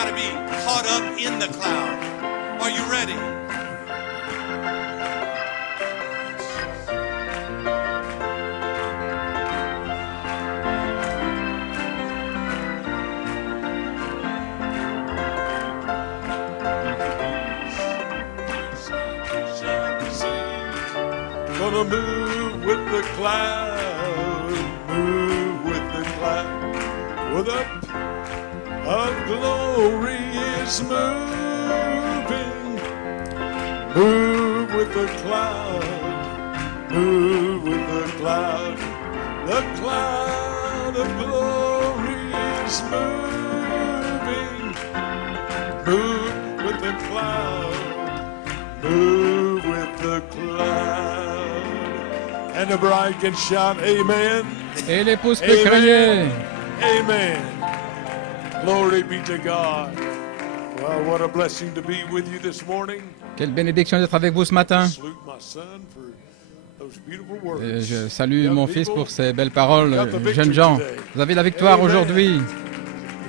got to be caught up in the cloud. Are you ready? Gonna move with the cloud, move with the cloud. With a of glory is moving. Move with the cloud, move with the cloud. The cloud of glory is moving. Move with the cloud, move with the cloud. And the bride can shout amen. Et l'épouse peut crier. Amen. Glory be to God. Well, what a blessing to be with you this morning. Quelle bénédiction d'être avec vous ce matin. Salute my son for those beautiful words. Et je salue mon fils pour ces belles paroles. Jeunes gens, vous avez la victoire aujourd'hui.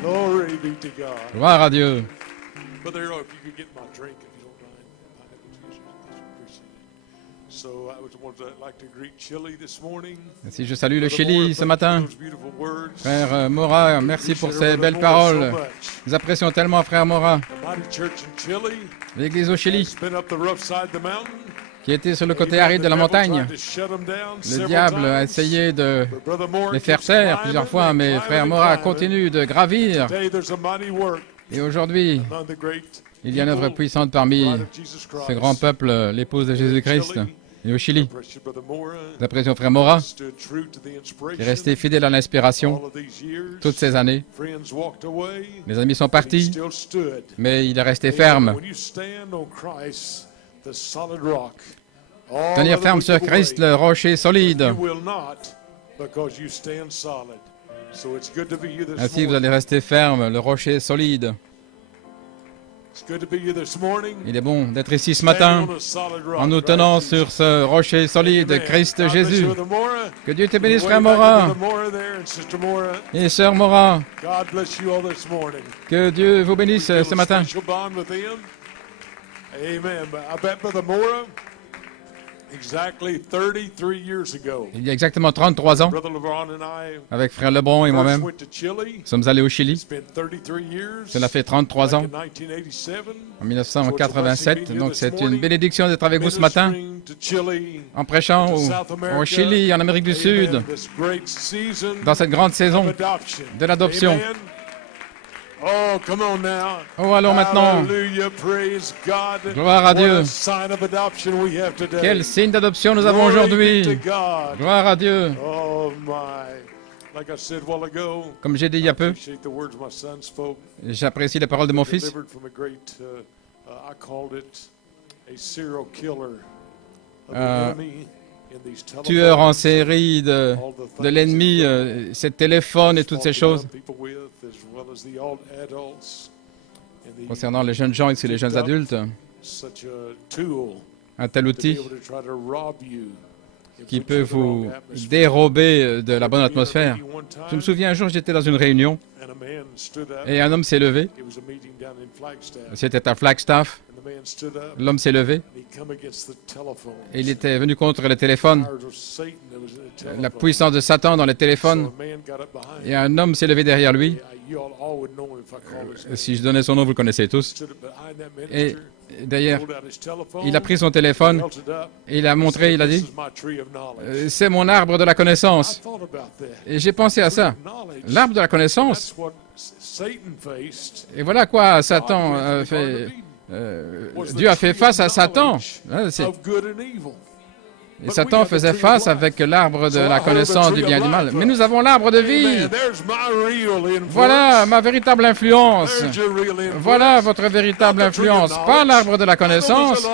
Glory be to God. Gloire à Dieu. Brother Earl, if you could get my drink, if you don't mind. Appreciate it. So I would like to greet Chile this morning. Si je salue le Chili ce matin. Frère Mora, merci pour ces belles paroles. Nous apprécions tellement, frère Mora. L'église au Chili, qui était sur le côté aride de la montagne. Le diable a essayé de les faire taire plusieurs fois, mais frère Mora continue de gravir. Et aujourd'hui, il y a une œuvre puissante parmi ce grand peuple, l'épouse de Jésus-Christ. Et au Chili, nous apprécions frère Mora, qui est resté fidèle à l'inspiration toutes ces années. Les amis sont partis, mais il est resté ferme. Tenir ferme sur Christ, le rocher solide. Ainsi, vous allez rester ferme, le rocher solide. Il est bon d'être ici ce matin en nous tenant sur ce rocher solide, Christ Jésus. Que Dieu te bénisse, frère Mora et sœur Mora. Que Dieu vous bénisse ce matin. Il y a exactement 33 ans, avec frère Lebron et moi-même, nous sommes allés au Chili. Cela fait 33 ans, en 1987. Donc c'est une bénédiction d'être avec vous ce matin, en prêchant au Chili, en Amérique du Sud, dans cette grande saison de l'adoption. Oh, allons maintenant. Gloire à Dieu. Quel signe d'adoption nous avons aujourd'hui. Gloire à Dieu. Comme j'ai dit il y a peu, j'apprécie les paroles de mon fils. Tueur en série de l'ennemi, ses téléphones et toutes ces choses. Concernant les jeunes gens et les jeunes adultes, un tel outil qui peut vous dérober de la bonne atmosphère. Je me souviens un jour, j'étais dans une réunion et un homme s'est levé. C'était à Flagstaff. L'homme s'est levé et il était venu contre le téléphone, la puissance de Satan dans les téléphones. Et un homme s'est levé derrière lui. Si je donnais son nom, vous le connaissez tous. Et d'ailleurs, il a pris son téléphone et il a montré, il a dit, « C'est mon arbre de la connaissance. » Et j'ai pensé à ça. L'arbre de la connaissance. Et voilà quoi Satan fait. Dieu a fait face à Satan. Et Satan faisait face avec l'arbre de la connaissance du bien et du mal. Mais nous avons l'arbre de vie. Voilà ma véritable influence. Voilà votre véritable influence. Pas l'arbre de la connaissance.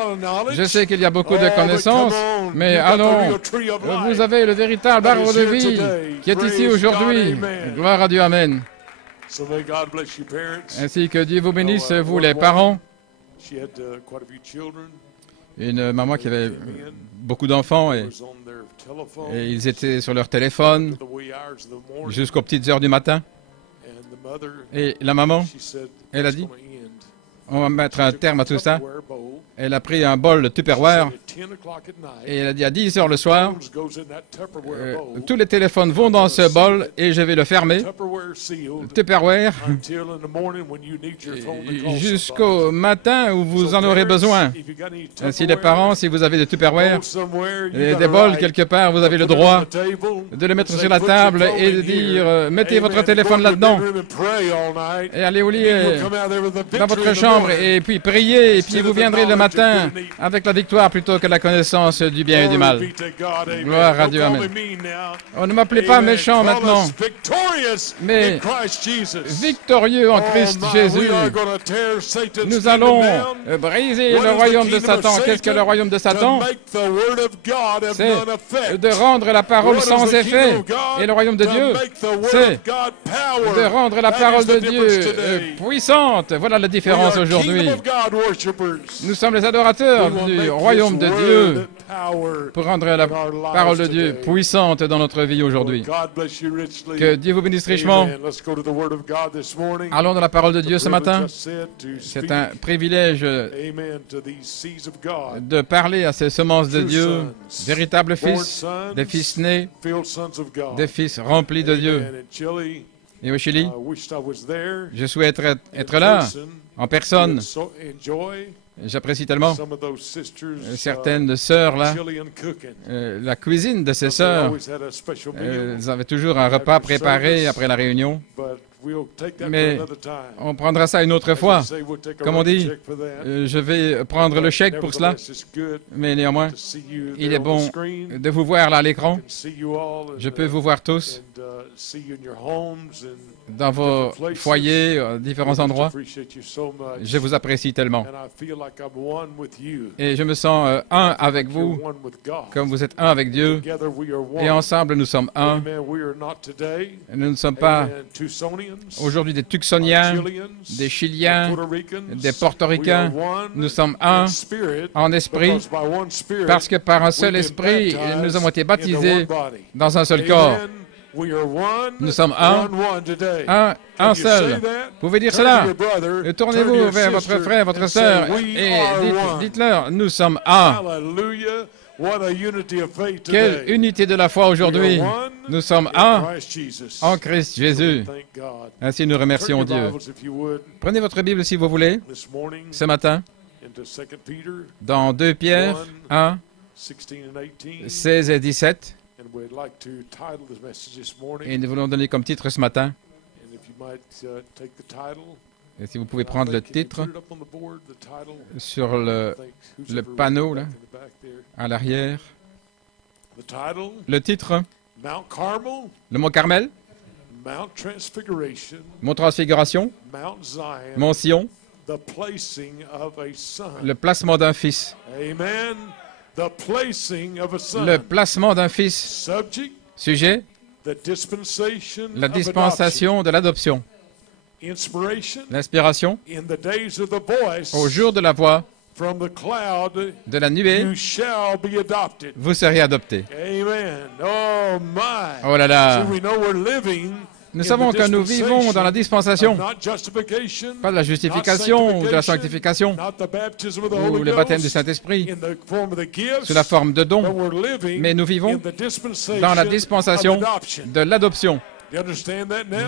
Je sais qu'il y a beaucoup de connaissances, mais allons, vous avez le véritable arbre de vie qui est ici aujourd'hui. Gloire à Dieu, Amen. Ainsi que Dieu vous bénisse, vous les parents. Une maman qui avait beaucoup d'enfants et ils étaient sur leur téléphone jusqu'aux petites heures du matin. Et la maman, elle a dit, on va mettre un terme à tout ça. Elle a pris un bol de Tupperware et elle a dit à 10 heures le soir, tous les téléphones vont dans ce bol et je vais le fermer, Tupperware, jusqu'au matin où vous en aurez besoin. Si les parents, si vous avez des Tupperware, des bols quelque part, vous avez le droit de le mettre sur la table et de dire, mettez votre téléphone là-dedans et allez au lit dans votre chambre et puis priez et puis vous viendrez le matin avec la victoire plutôt que la connaissance du bien et du mal. Gloire à Dieu, amen. On ne m'appelez pas méchant maintenant, mais victorieux en Christ Jésus. Nous allons briser le royaume de Satan. Qu'est-ce que le royaume de Satan? C'est de rendre la parole sans effet. Et le royaume de Dieu, c'est de rendre la parole de Dieu puissante. Voilà la différence aujourd'hui. Nous sommes les adorateurs du royaume de Dieu pour rendre la parole de Dieu puissante dans notre vie aujourd'hui. Que Dieu vous bénisse richement. Allons dans la parole de Dieu ce matin. C'est un privilège de parler à ces semences de Dieu, véritables fils, des fils nés, des fils remplis de Dieu. Et au Chili, je souhaite être là, en personne. J'apprécie tellement certaines sœurs là, la cuisine de ces sœurs. Elles avaient toujours un repas préparé après la réunion. Mais on prendra ça une autre fois. Comme on dit, je vais prendre le chèque pour cela. Mais néanmoins, il est bon de vous voir là à l'écran. Je peux vous voir tous dans vos foyers, à différents endroits. Je vous apprécie tellement. Et je me sens un avec vous, comme vous êtes un avec Dieu. Et ensemble, nous sommes un. Nous ne sommes pas aujourd'hui des Tucsoniens, des Chiliens, des Portoricains. Nous sommes un en esprit, parce que par un seul esprit, nous avons été baptisés dans un seul corps. Nous sommes un seul. Vous pouvez dire cela. Tournez-vous vers votre frère, votre sœur, et dites-leur, nous sommes un. Quelle unité de la foi aujourd'hui. Nous sommes un en Christ Jésus. Ainsi nous remercions Dieu. Prenez votre Bible si vous voulez, ce matin, dans 2 Pierre 1, 16 et 17. Et nous voulons donner comme titre ce matin, et si vous pouvez prendre le titre sur le panneau là, à l'arrière. Le titre, le mont Carmel, mont Transfiguration, mont Sion, le placement d'un fils. Le placement d'un fils. Sujet, la dispensation de l'adoption. L'inspiration, au jour de la voix, de la nuée, vous serez adoptés. Oh là là! Nous savons que nous vivons dans la dispensation, pas de la justification ou de la sanctification, ou le baptême du Saint-Esprit, sous la forme de dons, mais nous vivons dans la dispensation de l'adoption.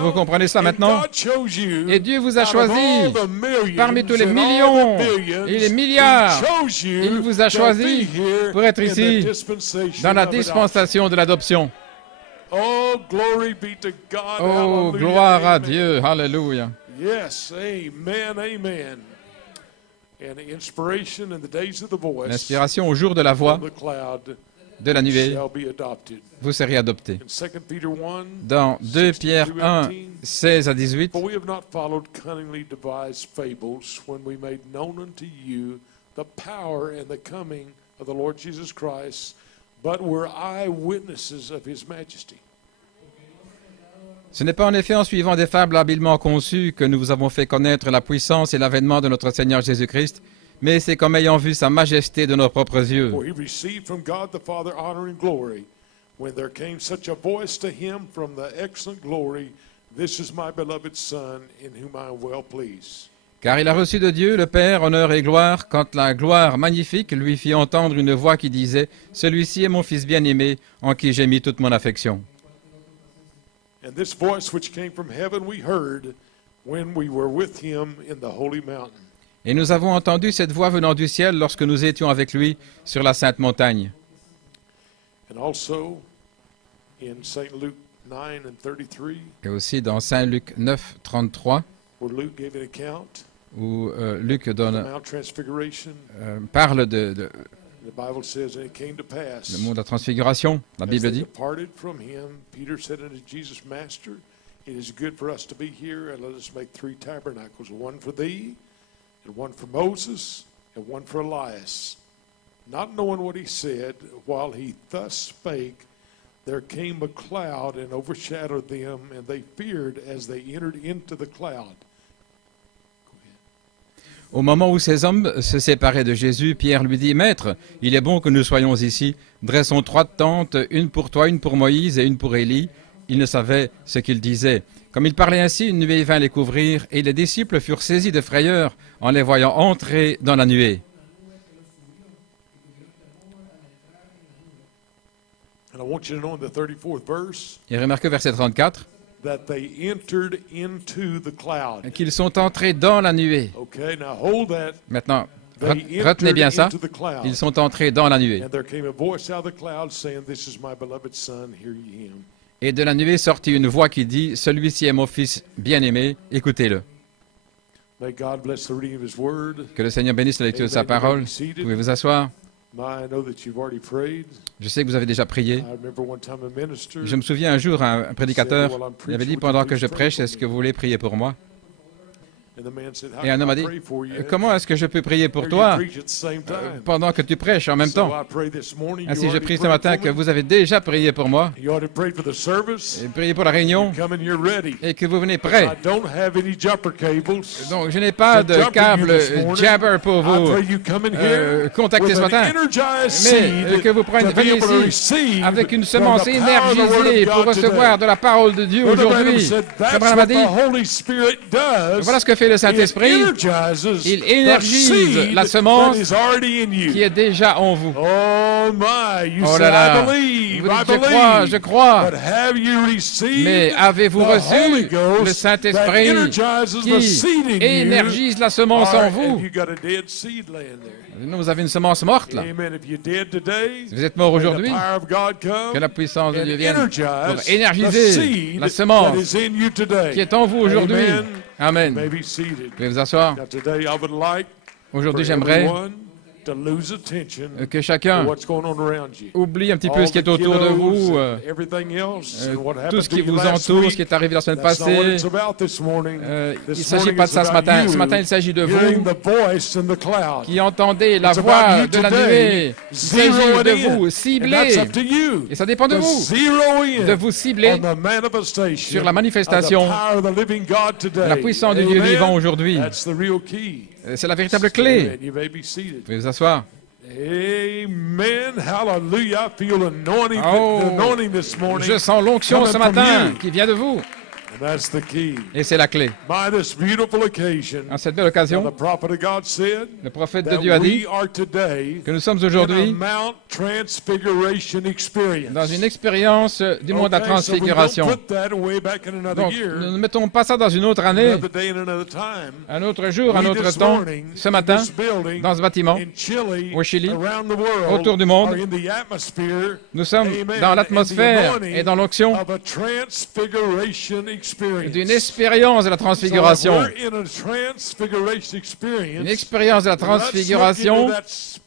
Vous comprenez ça maintenant? Et Dieu vous a choisi parmi tous les millions et les milliards. Il vous a choisi pour être ici dans la dispensation de l'adoption. Oh, gloire à Dieu. Alléluia. L'inspiration au jour de la voix, de la nuée, vous serez adoptés. Dans 2 Pierre 1, 16 à 18, ce n'est pas en effet en suivant des fables habilement conçues que nous vous avons fait connaître la puissance et l'avènement de notre Seigneur Jésus-Christ, mais c'est comme ayant vu sa majesté de nos propres yeux. This is my beloved Son, in whom I am well pleased. Car il a reçu de Dieu le Père honneur et gloire, quand la gloire magnifique lui fit entendre une voix qui disait « Celui-ci est mon Fils bien-aimé, en qui j'ai mis toute mon affection. » And this voice which came from heaven we heard when we were with him in the holy mountain. Et nous avons entendu cette voix venant du ciel lorsque nous étions avec lui sur la sainte montagne. And also in St. Luke 9:33. Et aussi dans Saint Luc 9, 33, Where Luke gave an account où Luc donne, Mount Transfiguration. parle de The Bible says, and it came to pass, le mot de la transfiguration. La as Bible they dit, departed from him, Peter said unto Jesus, Master, it is good for us to be here, and let us make 3 tabernacles, one for thee, and one for Moses, and one for Elias. Not knowing what he said, while he thus spake, there came a cloud and overshadowed them, and they feared as they entered into the cloud. au moment où ces hommes se séparaient de Jésus, Pierre lui dit, « Maître, il est bon que nous soyons ici. Dressons 3 tentes, une pour toi, une pour Moïse et une pour Élie. » Il ne savait ce qu'il disait. Comme il parlait ainsi, une nuée vint les couvrir, et les disciples furent saisis de frayeur en les voyant entrer dans la nuée. And I want you to know in the 34th verse, Et remarquez verset 34, that they entered into the cloud. qu'ils sont entrés dans la nuée. Okay, now hold that. Maintenant, They retenez bien ça. entered into the cloud. Ils sont entrés dans la nuée. And there came a voice out of the cloud saying, This is my beloved Son, hear ye him. Et de la nuée sortit une voix qui dit, « Celui-ci est mon Fils bien-aimé, écoutez-le. May God bless the reading of his word. » Que le Seigneur bénisse la lecture de sa parole. Vous pouvez vous asseoir. I know that you've already prayed. Je sais que vous avez déjà prié. I remember one time a minister Je me souviens un jour, un prédicateur, il avait dit, pendant que je prêche, est-ce que vous voulez prier pour moi? and the man said, How Et un can homme I a dit, pray for you? comment est-ce que je peux prier pour Here you toi preach at the same time. pendant que tu prêches en même So temps? I pray this morning, you Ainsi, je already prie ce prayed matin for que me. vous avez déjà prié pour moi, You already prayed for the service. et prié pour la réunion, Come and you're ready. et que vous venez prêt. I don't have any jumper cables. Donc, je n'ai pas de câble jabber pour I vous pray you come in here contacter ce with an matin, energized mais seed que vous to veniez be able to ici receive avec une from semence the power of the Word énergisée of pour God recevoir today. de la parole de Dieu Brother Branham aujourd'hui. said, Frère That's Branham a what dit, the Holy Spirit does. voilà ce que fait le It Saint-Esprit. energizes Il the énergise seed la semence that is already in you. qui est déjà en vous. Oh my, you Oh say, là là. I believe, Vous I dites, believe. je crois. But have you received Mais avez-vous the Holy reçu Ghost le Saint-Esprit that energizes the qui seed in you? énergise la semence Or en have vous? you got a dead seed laying there? Non, vous avez une semence morte là. Amen. If you're dead today, Si vous êtes mort may the aujourd'hui, power of God come que la puissance de Dieu and vienne pour energize the énergiser seed la that semence is in you today. qui est en vous aujourd'hui. Amen. Amen. You may Vous be seated. pouvez vous asseoir. Now today I would like Aujourd'hui, for j'aimerais everyone to lose attention que to chacun what's going on around you. oublie un petit peu All ce qui est the autour de kiddos vous, and everything else and what tout happened ce to qui you vous last entoure, ce week. qui est arrivé la semaine That's not what passée. it's about this morning. Il ne This s'agit morning pas de is ça ce about matin. you Ce matin, il s'agit de hearing vous the voice in the cloud. qui entendez la It's about voix you de la today. nuée. Il Zero s'agit it de in. vous And that's cibler. up to you. Et ça dépend de To vous. zero in De vous cibler on the manifestation sur la manifestation of the power of the living God today. de la puissance du Dieu Amen. vivant aujourd'hui. That's the real key. C'est la véritable clé. Amen. You may be seated. Vous pouvez vous asseoir. Amen. Hallelujah. I feel anointing, Oh, anointing this morning. Je sens l'onction ce coming from matin you. qui vient de vous. And that's the key. Et c'est la clé. By this beautiful occasion, À cette belle occasion, the prophet of God said le prophète de that Dieu a dit we are today que nous sommes in a aujourd'hui Mount Transfiguration experience. dans une expérience du monde de la Okay, so we don't transfiguration. put that away back in another Donc, year, nous ne mettons pas ça dans une autre année, another day and another time. un autre jour, un We autre this temps, morning, ce in matin, this building, dans ce bâtiment, in Chile, au Chili, around the world, autour du monde, are in the atmosphere, nous sommes amen, dans and l'atmosphère the et dans l'onction of a transfiguration experience. d'une expérience de la transfiguration. So if we're in a transfiguration experience, Une expérience de la let's look transfiguration. into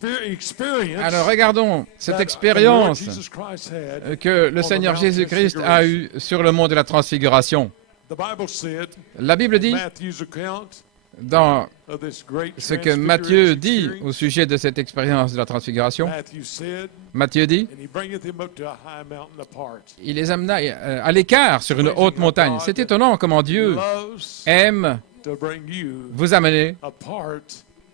that experience Alors regardons cette that expérience the Lord Jesus Christ had. que le Seigneur Jésus-Christ a eue sur le mont de la transfiguration. The Bible said, La Bible dit, Matthew's account dans of this great ce que Matthieu dit transfiguration au sujet de cette expérience de la transfiguration, Matthew said, Matthieu dit, and he bringeth him up to a high mountain apart. il les amena à l'écart sur une haute montagne. C'est étonnant comment Dieu Loves aime to bring you vous amener apart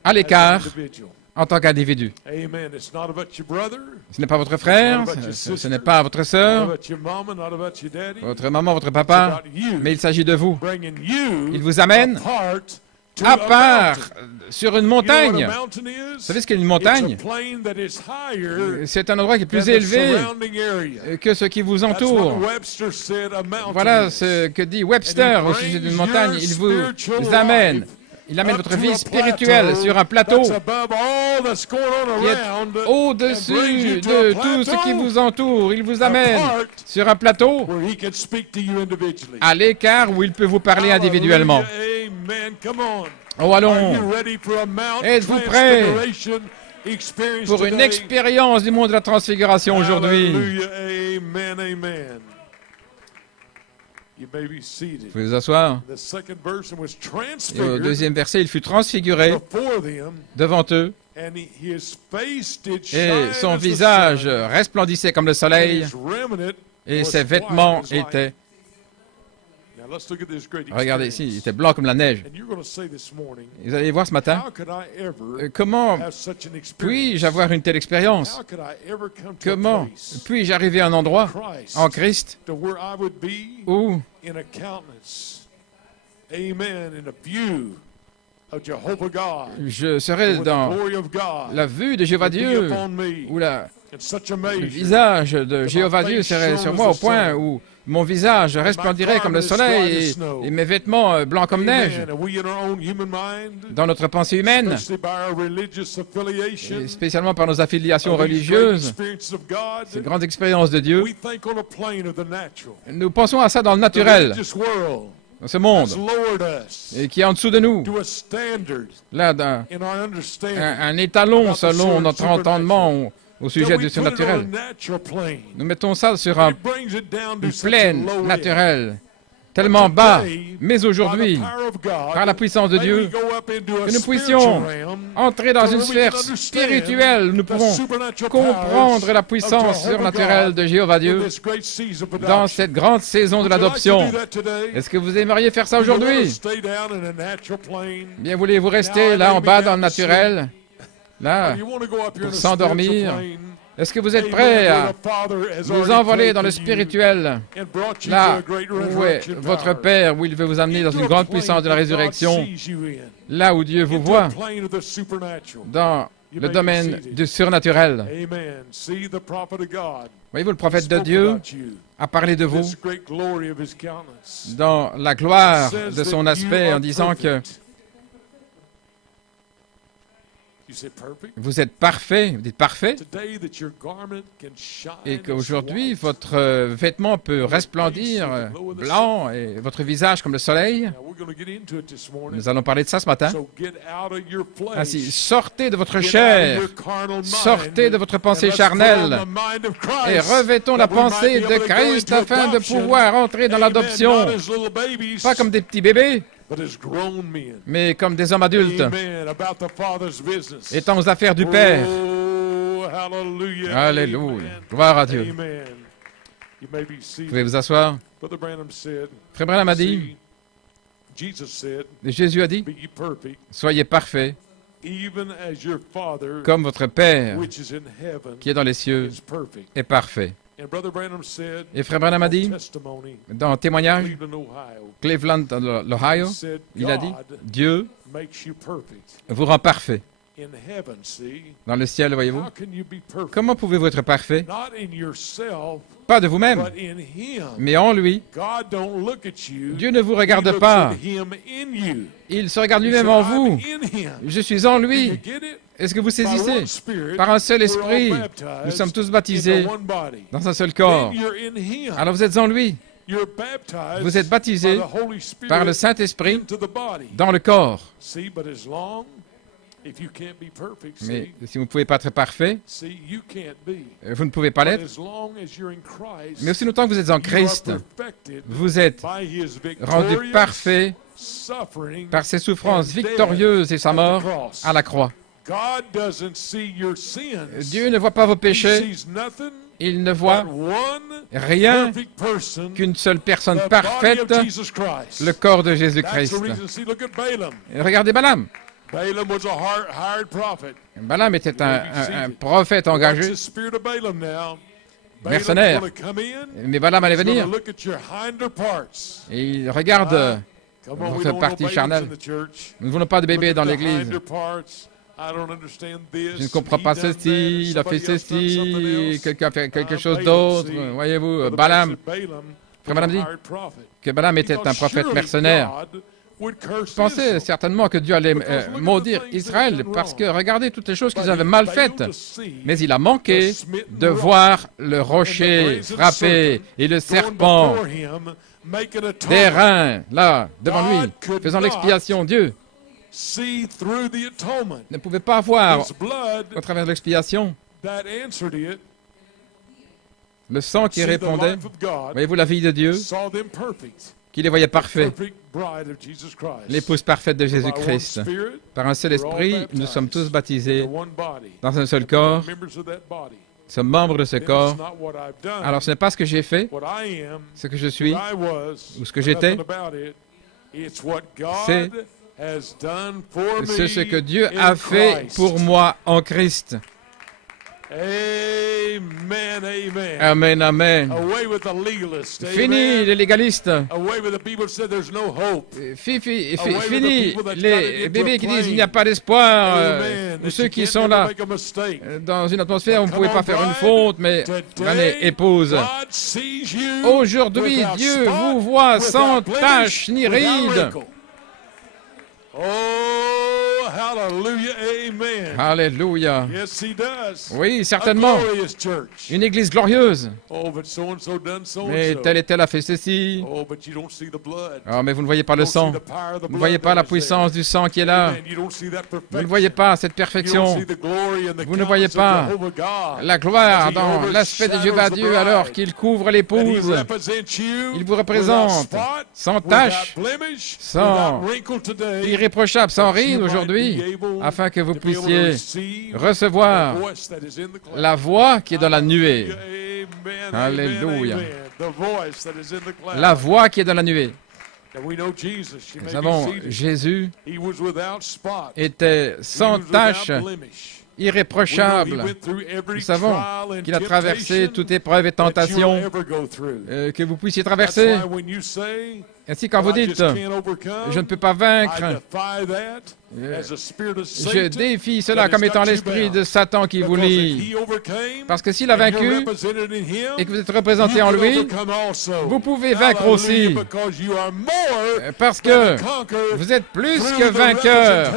à as an l'écart individual. en tant qu'individu. Amen. It's not about your brother, Ce n'est pas votre frère, ce n'est pas votre not sœur, about your mama, not about your daddy. votre maman, votre papa, mais il s'agit de vous. Bringing you Il vous amène apart to à a part mountain. sur une You know what montagne. a mountain is? Vous savez ce qu'est une It's montagne? a plain that is higher C'est un endroit qui est plus than the élevé surrounding area. que ce qui vous That's what entoure. Webster said a mountain Voilà is. ce que dit Webster au sujet d'une montagne. Il vous amène. Il amène votre vie spirituelle sur un plateau qui est au-dessus de tout ce qui vous entoure. Il vous amène sur un plateau à l'écart où il peut vous parler individuellement. Oh, allons. Êtes-vous prêts pour une expérience du monde de la transfiguration aujourd'hui? Vous pouvez vous asseoir. Et au deuxième verset, il fut transfiguré devant eux et son visage resplendissait comme le soleil et ses vêtements étaient... Regardez ici, il était blanc comme la neige. Vous allez voir ce matin, comment puis-je avoir une telle expérience? Comment puis-je arriver à un endroit en Christ où je serai dans la vue de Jéhovah Dieu, où le visage de Jéhovah Dieu serait sur moi au point où mon visage resplendirait comme le soleil et mes vêtements blancs comme neige. Dans notre pensée humaine, et spécialement par nos affiliations religieuses, ces grandes expériences de Dieu, nous pensons à ça dans le naturel, dans ce monde, et qui est en dessous de nous, là, un étalon selon notre entendement au sujet du surnaturel. Nous mettons ça sur une plaine naturelle, tellement bas, mais aujourd'hui, par la puissance de Dieu, que nous puissions entrer dans une sphère spirituelle, nous pouvons comprendre la puissance surnaturelle de Jéhovah Dieu dans cette grande saison de l'adoption. Est-ce que vous aimeriez faire ça aujourd'hui? Bien, voulez-vous rester là en bas dans le naturel? Là, pour s'endormir. Est-ce que vous êtes prêts à vous envoler dans le spirituel, là où est votre Père, où il veut vous amener dans une grande puissance de la résurrection, là où Dieu vous voit, dans le domaine du surnaturel? Voyez-vous, le prophète de Dieu a parlé de vous dans la gloire de son aspect en disant que vous êtes parfait, vous dites parfait, et qu'aujourd'hui votre vêtement peut resplendir blanc et votre visage comme le soleil. Nous allons parler de ça ce matin. Ainsi, sortez de votre chair, sortez de votre pensée charnelle et revêtons la pensée de Christ afin de pouvoir entrer dans l'adoption, pas comme des petits bébés, mais comme des hommes adultes, étant aux affaires du Père. Alléluia. Gloire à Dieu. Vous pouvez vous asseoir. Frère Branham a dit, Jésus a dit, soyez parfaits, comme votre Père qui est dans les cieux est parfait. Et Frère Branham a dit, dans un témoignage, Cleveland, dans l'Ohio, il a dit, Dieu vous rend parfait. Dans le ciel, voyez-vous, comment pouvez-vous être parfait? Pas de vous-même, mais en lui. Dieu ne vous regarde pas. Il se regarde lui-même en vous. Je suis en lui. Est-ce que vous saisissez? Par un seul esprit, nous sommes tous baptisés dans un seul corps. Alors vous êtes en lui. Vous êtes baptisés par le Saint-Esprit dans le corps. Mais si vous ne pouvez pas être parfait, vous ne pouvez pas l'être. Mais aussi longtemps que vous êtes en Christ, vous êtes rendu parfait par ses souffrances victorieuses et sa mort à la croix. Dieu ne voit pas vos péchés. Il ne voit rien qu'une seule personne parfaite, le corps de Jésus-Christ. Regardez Balaam. Balaam était un prophète engagé, mercenaire. Mais Balaam allait venir et il regarde votre partie charnelle. Nous ne voulons pas de bébés dans l'église. Je ne comprends pas ceci, il a fait ceci, quelqu'un a fait quelque chose d'autre. Voyez-vous, Balaam, frère Balaam dit que Balaam était un prophète mercenaire. Pensez certainement que Dieu allait maudire Israël parce que regardez toutes les choses qu'ils avaient mal faites. Mais il a manqué de voir le rocher frapper et le serpent d'airain là devant lui, faisant l'expiation. Dieu ne pouvait pas voir au travers de l'expiation le sang qui répondait. Voyez-vous la vie de Dieu qui les voyait parfaits, l'épouse parfaite de Jésus-Christ. Par un seul esprit, nous sommes tous baptisés dans un seul corps. Nous sommes membres de ce corps. Alors ce n'est pas ce que j'ai fait, ce que je suis, ou ce que j'étais. C'est ce que Dieu a fait pour moi en Christ. Amen, amen. Fini les légalistes. Fini les bébés qui disent il n'y a pas d'espoir. Ou ceux qui sont là dans une atmosphère où vous ne pouvez pas faire une faute, mais venez, épouse. Aujourd'hui, Dieu vous voit sans tache ni ride. Oh, hallelujah, amen. Alléluia. Yes, he does. Oui, certainement. Une église glorieuse. Oh, but so and so done so and Mais so. tel et tel a fait ceci. Oh, but you don't see the blood. Oh, mais vous ne voyez pas le sang. Vous ne voyez pas la puissance du sang qui est là. Vous ne voyez pas cette perfection. Vous ne voyez pas la gloire dans l'aspect de Jéhovah Dieu alors qu'il couvre l'épouse. Il vous représente sans tache, sans irréprochable, sans ride aujourd'hui, afin que vous puissiez recevoir la voix qui est dans la nuée. Alléluia. La voix qui est dans la nuée. Nous savons, Jésus était sans tache, irréprochable. Nous savons qu'il a traversé toute épreuve et tentation que vous puissiez traverser. Ainsi, quand vous dites « je ne peux pas vaincre », je défie cela comme étant l'esprit de Satan qui vous lie. Parce que s'il a vaincu et que vous êtes représenté en lui, vous pouvez vaincre aussi. Parce que vous êtes plus que vainqueur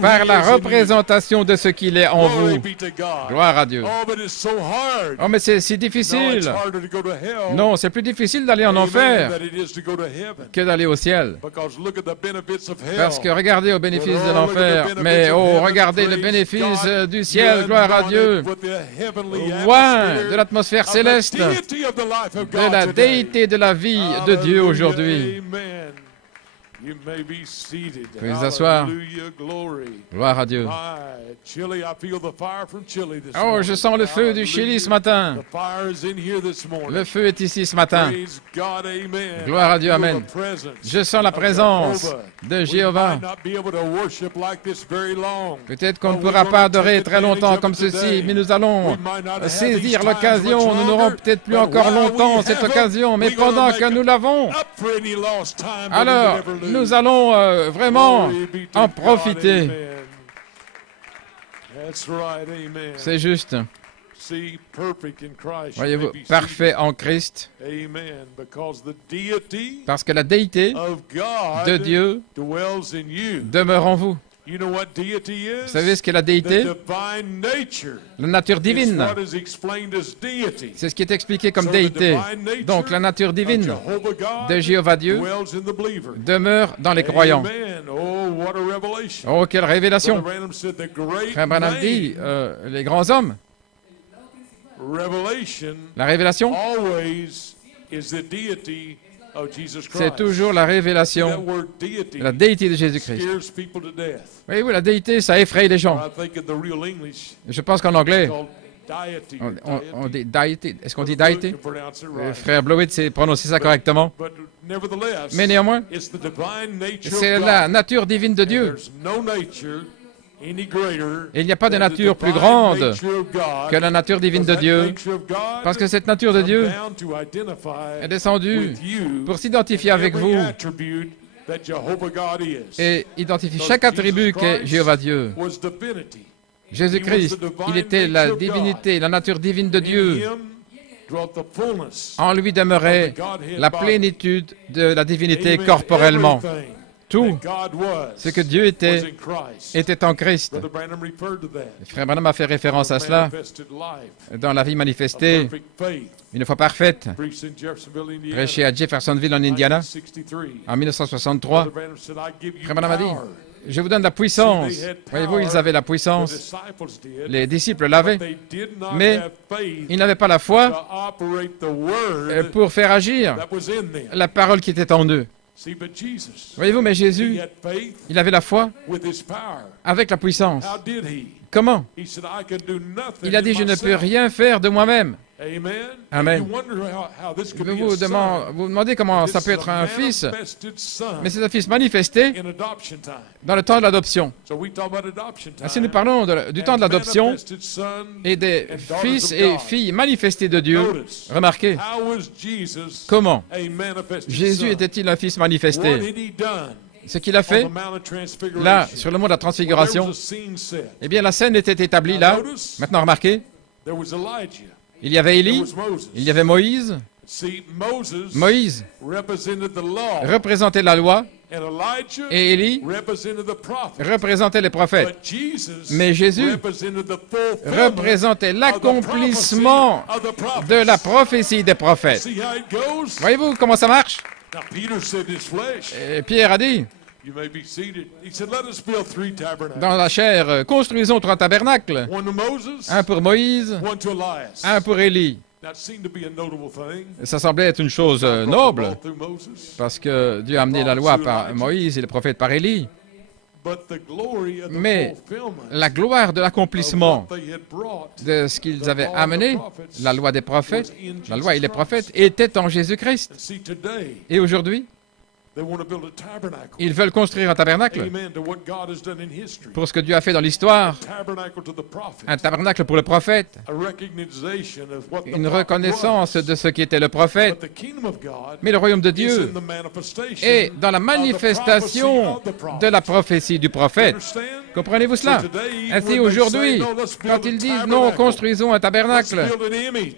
par la représentation de ce qu'il est en vous. Gloire à Dieu. Oh, mais c'est si difficile. Non, c'est plus difficile d'aller en enfer que d'aller au ciel. Parce que regardez aux bénéfices de l'enfer, mais oh, regardez le bénéfice du ciel, gloire à Dieu. Loin de l'atmosphère céleste, de la déité de la vie de Dieu aujourd'hui. Vous pouvez vous asseoir. Gloire à Dieu. Oh, je sens le feu du Chili ce matin. Le feu est ici ce matin. Gloire à Dieu, amen. Je sens la présence de Jéhovah. Peut-être qu'on ne pourra pas adorer très longtemps comme ceci, mais nous allons saisir l'occasion. Nous n'aurons peut-être plus encore longtemps cette occasion, mais pendant que nous l'avons, alors nous allons vraiment en profiter. C'est juste. Voyez-vous, parfait en Christ, parce que la déité de Dieu demeure en vous. Vous savez ce qu'est la déité? La nature divine. C'est ce qui est expliqué comme déité. Donc la nature divine de Jéhovah Dieu demeure dans les croyants. Oh, quelle révélation! Frère Branham dit, les grands hommes, la révélation, c'est toujours la révélation de la déité de Jésus-Christ. Voyez-vous, la déité, ça effraie les gens. Je pense qu'en anglais, On dit deité. Est-ce qu'on dit deité? Frère Blowett sait prononcer ça correctement. Mais néanmoins, c'est la nature divine de Dieu. Et il n'y a pas de nature plus grande que la nature divine de Dieu, parce que cette nature de Dieu est descendue pour s'identifier avec vous et identifier chaque attribut qu'est Jéhovah Dieu. Jésus-Christ, il était la divinité, la nature divine de Dieu. En lui demeurait la plénitude de la divinité corporellement. Tout ce que Dieu était en Christ. Frère Branham a fait référence à cela dans la vie manifestée, une foi parfaite, prêchée à Jeffersonville en Indiana en 1963. Frère Branham a dit, je vous donne la puissance. Voyez-vous, ils avaient la puissance. Les disciples l'avaient. Mais ils n'avaient pas la foi pour faire agir la parole qui était en eux. Voyez-vous, mais Jésus, il avait la foi avec la puissance. Comment? Il a dit, je ne peux rien faire de moi-même. Amen. Vous vous demandez comment ça peut être un fils, mais c'est un fils manifesté dans le temps de l'adoption. Si nous parlons du temps de l'adoption et des fils et filles manifestés de Dieu, remarquez, comment Jésus était-il un fils manifesté? Ce qu'il a fait, là, sur le mont de la Transfiguration, eh bien, la scène était établie là. Maintenant, remarquez, il y avait Élie, il y avait Moïse. Moïse représentait la loi et Élie représentait les prophètes. Mais Jésus représentait l'accomplissement de la prophétie des prophètes. Voyez-vous comment ça marche? Et Pierre a dit, dans la chair, construisons 3 tabernacles, un pour Moïse, un pour Élie. Ça semblait être une chose noble, parce que Dieu a amené la loi par Moïse et les prophètes par Élie. Mais la gloire de l'accomplissement de ce qu'ils avaient amené, la loi des prophètes, la loi et les prophètes, était en Jésus-Christ. Et aujourd'hui, ils veulent construire un tabernacle pour ce que Dieu a fait dans l'histoire, un tabernacle pour le prophète, une reconnaissance de ce qui était le prophète. Mais le royaume de Dieu est dans la manifestation de la prophétie du prophète. Comprenez-vous cela? Ainsi, aujourd'hui, quand ils disent non, construisons un tabernacle,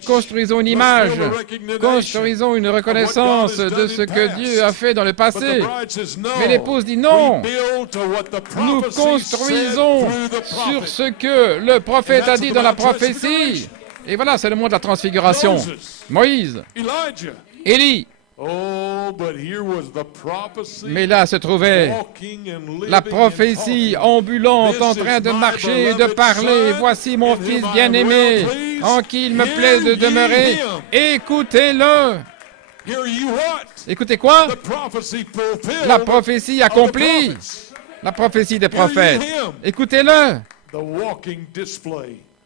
construisons une image, construisons une reconnaissance de ce que Dieu a fait dans le passé. Mais l'épouse dit non, nous construisons sur ce que le prophète a dit dans la prophétie. Et voilà, c'est le mot de la transfiguration. Moïse, Élie. Mais là se trouvait la prophétie ambulante en train de marcher et de parler. Voici mon fils bien-aimé, en qui il me plaît de demeurer. Écoutez-le. Écoutez quoi? La prophétie accomplie. La prophétie des prophètes. Écoutez-le.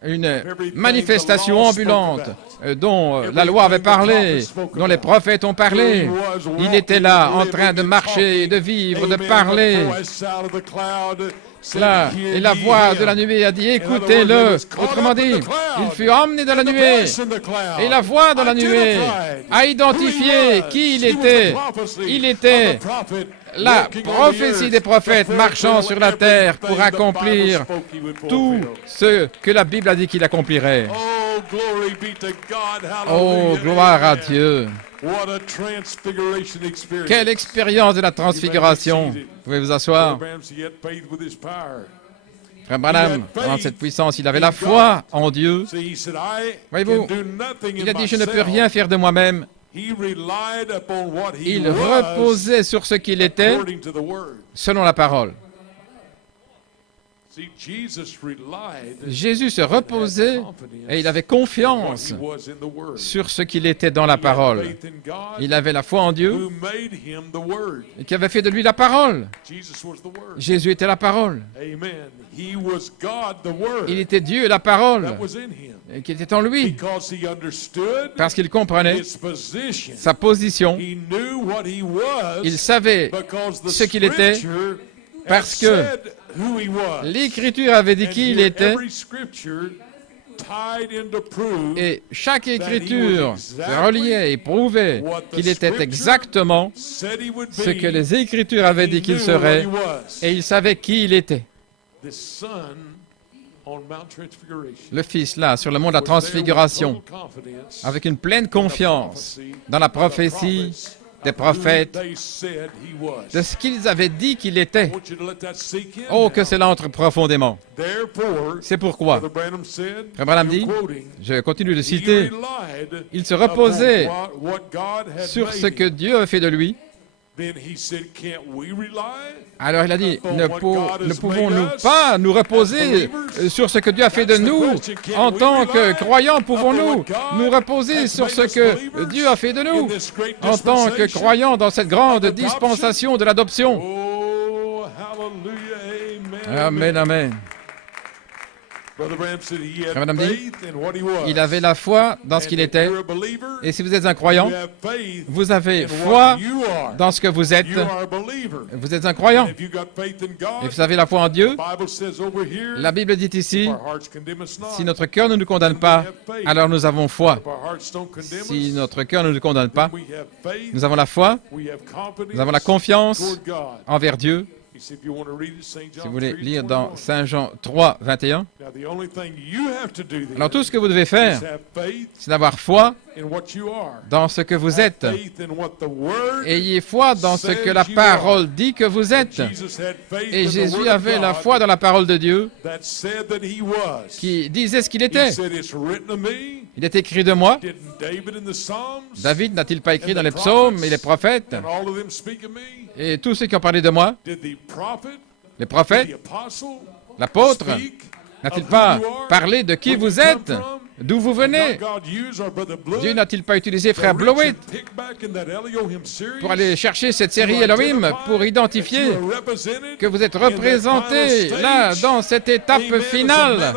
Une manifestation ambulante dont la loi avait parlé, dont les prophètes ont parlé. Il était là, en train de marcher, de vivre, de parler. Là, et la voix de la nuée a dit, écoutez-le. Autrement dit, il fut emmené dans la nuée. Et la voix de la nuée a identifié qui il était. Il était la prophétie des prophètes marchant sur la terre pour accomplir tout ce que la Bible a dit qu'il accomplirait. Oh, gloire à Dieu! Quelle expérience de la transfiguration! Vous pouvez vous asseoir. Frère Branham, dans cette puissance, il avait la foi en Dieu. Voyez-vous, il a dit, je ne peux rien faire de moi-même. Il reposait sur ce qu'il était selon la parole. Jésus se reposait et il avait confiance sur ce qu'il était dans la parole. Il avait la foi en Dieu et qui avait fait de lui la parole. Jésus était la parole. Il était Dieu et la parole et qui était en lui parce qu'il comprenait sa position. Il savait ce qu'il était parce que l'Écriture avait dit qui il était et chaque Écriture se reliait et prouvait qu'il était exactement ce que les Écritures avaient dit qu'il serait et il savait qui il était. Le Fils, là, sur le mont de la Transfiguration, avec une pleine confiance dans la prophétie des prophètes, de ce qu'ils avaient dit qu'il était. Oh, que cela entre profondément. C'est pourquoi, Frère Branham dit, je continue de citer, il se reposait sur ce que Dieu a fait de lui. Alors il a dit, ne pouvons-nous pas nous reposer sur ce que Dieu a fait de nous? En tant que croyants, pouvons-nous nous reposer sur ce que Dieu a fait de nous? En tant que croyants dans cette grande dispensation de l'adoption. Amen, amen. Madame dit, il avait la foi dans ce qu'il était. Et si vous êtes un croyant, vous avez foi dans ce que vous êtes. Vous êtes un croyant. Et vous avez la foi en Dieu. La Bible dit ici, si notre cœur ne nous condamne pas, alors nous avons foi. Si notre cœur ne nous condamne pas, nous avons la foi, nous avons la confiance envers Dieu. Si vous voulez lire dans Saint Jean 3, 21, alors tout ce que vous devez faire, c'est d'avoir foi dans ce que vous êtes. Ayez foi dans ce que la parole dit que vous êtes. Et Jésus avait la foi dans la parole de Dieu qui disait ce qu'il était. Il est écrit de moi. David n'a-t-il pas écrit dans les psaumes et les prophètes et tous ceux qui ont parlé de moi? Les prophètes, l'apôtre, n'a-t-il pas parlé de qui vous êtes? D'où vous venez? Dieu n'a-t-il pas utilisé frère Blowett pour aller chercher cette série Elohim pour identifier que vous êtes représenté là, dans cette étape finale,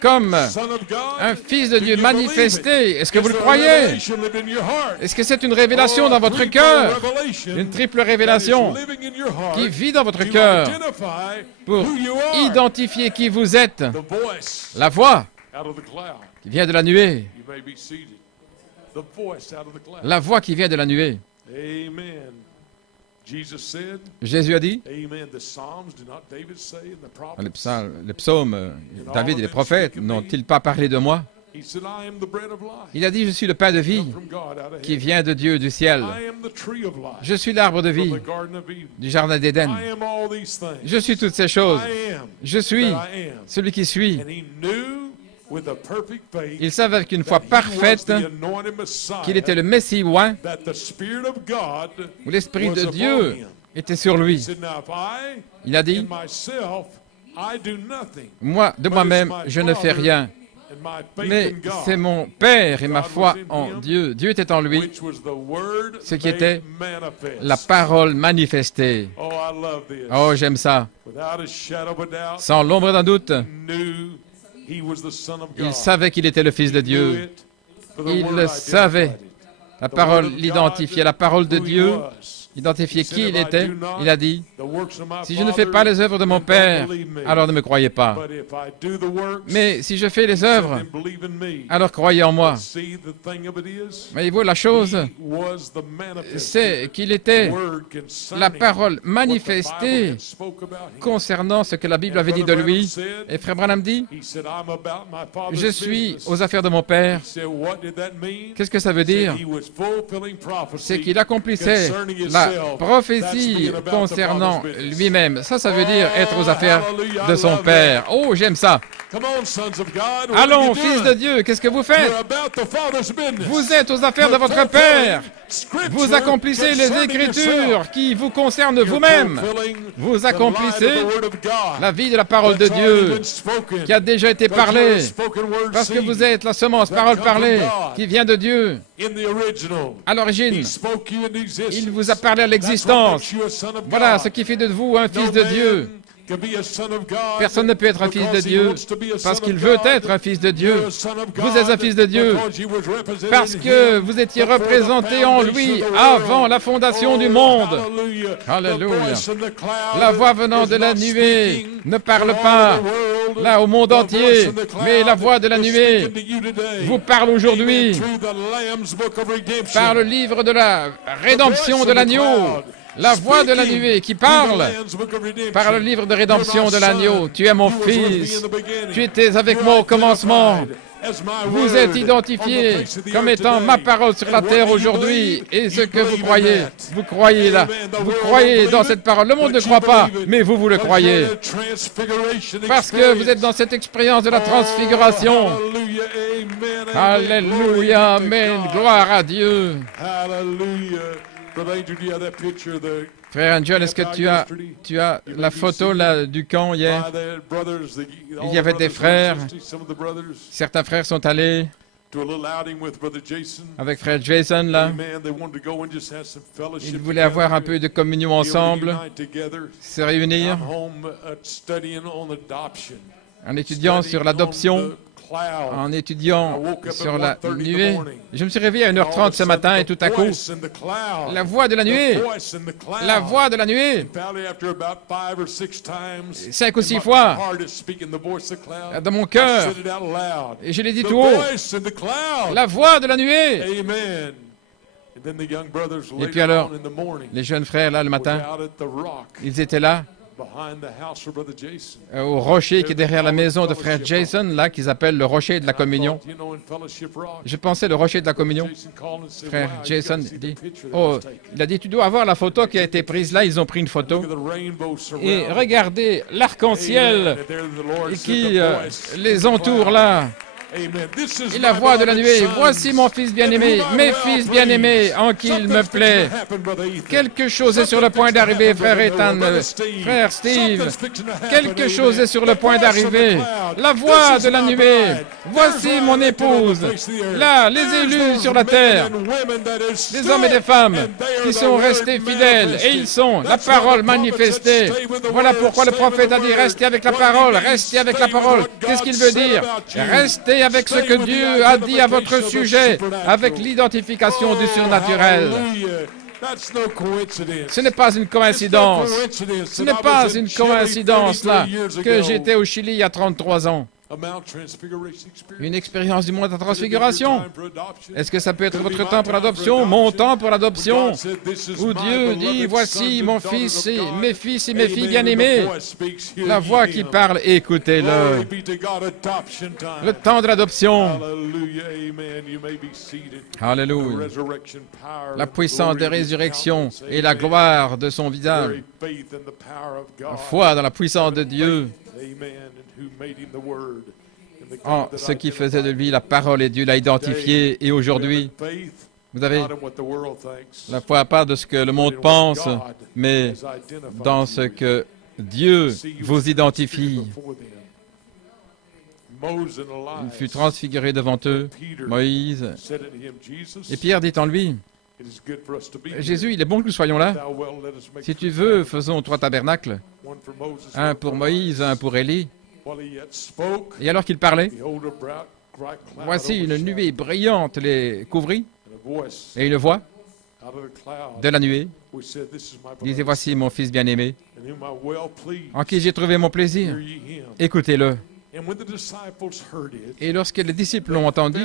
comme un Fils de Dieu manifesté? Est-ce que vous le croyez? Est-ce que c'est une révélation dans votre cœur? Une triple révélation qui vit dans votre cœur pour identifier qui vous êtes. La voix qui vient de la nuée. La voix qui vient de la nuée. Jésus a dit, les psaumes, David et les prophètes n'ont-ils pas parlé de moi? Il a dit, je suis le pain de vie qui vient de Dieu du ciel. Je suis l'arbre de vie du jardin d'Éden. Je suis toutes ces choses. Je suis celui qui suis. Il savait avec une foi parfaite qu'il était le Messie oint, où l'Esprit de Dieu était sur lui. Il a dit, moi, de moi-même, je ne fais rien, mais c'est mon Père et ma foi en Dieu. Dieu était en lui, ce qui était la parole manifestée. Oh, j'aime ça. Sans l'ombre d'un doute, il savait qu'il était le Fils de Dieu. Il le savait. La parole l'identifiait. La parole de Dieu identifiait qui il était. Il a dit, si je ne fais pas les œuvres de mon Père, alors ne me croyez pas. Mais si je fais les œuvres, alors croyez en moi. Voyez-vous, la chose, c'est qu'il était la parole manifestée concernant ce que la Bible avait dit de lui. Et Frère Branham dit, je suis aux affaires de mon Père. Qu'est-ce que ça veut dire? C'est qu'il accomplissait la prophétie concernant lui-même. Ça veut dire être aux affaires de son Père. Oh, j'aime ça. Allons, fils de Dieu, qu'est-ce que vous faites? Vous êtes aux affaires de votre Père. Vous accomplissez les Écritures qui vous concernent vous-même. Vous accomplissez la vie de la parole de Dieu qui a déjà été parlée, parce que vous êtes la semence parole parlée qui vient de Dieu. À l'origine, il vous a parlé à l'existence. Voilà ce qui fait de vous un fils de Dieu. Personne ne peut être un fils de Dieu parce qu'il veut être un fils de Dieu. Vous êtes un fils de Dieu parce que vous étiez représenté en lui avant la fondation du monde. Alléluia. La voix venant de la nuée ne parle pas là au monde entier, mais la voix de la nuée vous parle aujourd'hui par le livre de la rédemption de l'agneau. La voix de la nuée qui parle par le livre de rédemption de l'agneau. Tu es mon fils, tu étais avec moi au commencement. Vous êtes identifié comme étant ma parole sur la terre aujourd'hui. Et ce que vous croyez là, vous croyez dans cette parole. Le monde ne croit pas, mais vous le croyez. Parce que vous êtes dans cette expérience de la transfiguration. Alléluia, amen, gloire à Dieu. Frère John, est-ce que tu as la photo là, du camp hier? Il y avait des frères. Certains frères sont allés avec frère Jason là. Ils voulaient avoir un peu de communion ensemble, se réunir en étudiant sur l'adoption, en étudiant sur la nuée. Je me suis réveillé à 1h30 ce matin et tout à coup, la voix de la nuée, 5 ou 6 fois dans mon cœur, et je l'ai dit tout haut, la voix de la nuée. Et puis alors, les jeunes frères là le matin, ils étaient là, au rocher qui est derrière la maison de frère Jason, là, qu'ils appellent le rocher de la communion. Je pensais le rocher de la communion. Frère Jason dit, oh, il a dit, tu dois avoir la photo qui a été prise là. Ils ont pris une photo. Et regardez l'arc-en-ciel qui les entoure là. Et la voix de la nuée, voici mon fils bien-aimé, mes fils bien-aimés, en qui il me plaît. Quelque chose est sur le point d'arriver, frère Ethan, frère Steve. Quelque chose est sur le point d'arriver. La voix de la nuée, voici mon épouse. Là, les élus sur la terre, des hommes et des femmes qui sont restés fidèles, et ils sont la parole manifestée. Voilà pourquoi le prophète a dit, restez avec la parole, restez avec la parole. Qu'est-ce qu'il veut dire? Restez avec ce que Dieu a dit à votre sujet, avec l'identification du surnaturel. Ce n'est pas une coïncidence. Ce n'est pas une coïncidence, là, que j'étais au Chili il y a 33 ans. Une expérience du monde de la transfiguration. Est-ce que ça peut être votre temps pour l'adoption, mon temps pour l'adoption, où Dieu dit, voici mon fils et mes filles bien-aimés. La voix qui parle, écoutez-le. Le temps de l'adoption. Alléluia. La puissance de résurrection et la gloire de son visage. La foi dans la puissance de Dieu. En ce qui faisait de lui la parole, et Dieu l'a identifié. Et aujourd'hui, vous avez la foi pas de ce que le monde pense, mais dans ce que Dieu vous identifie. Il fut transfiguré devant eux, Moïse. Et Pierre dit en lui, Jésus, il est bon que nous soyons là. Si tu veux, faisons 3 tabernacles. Un pour Moïse, un pour Élie. Et alors qu'il parlait, voici une nuée brillante les couvrit, et une voix de la nuée disait, voici mon fils bien-aimé, en qui j'ai trouvé mon plaisir. Écoutez-le. Et lorsque les disciples l'ont entendu,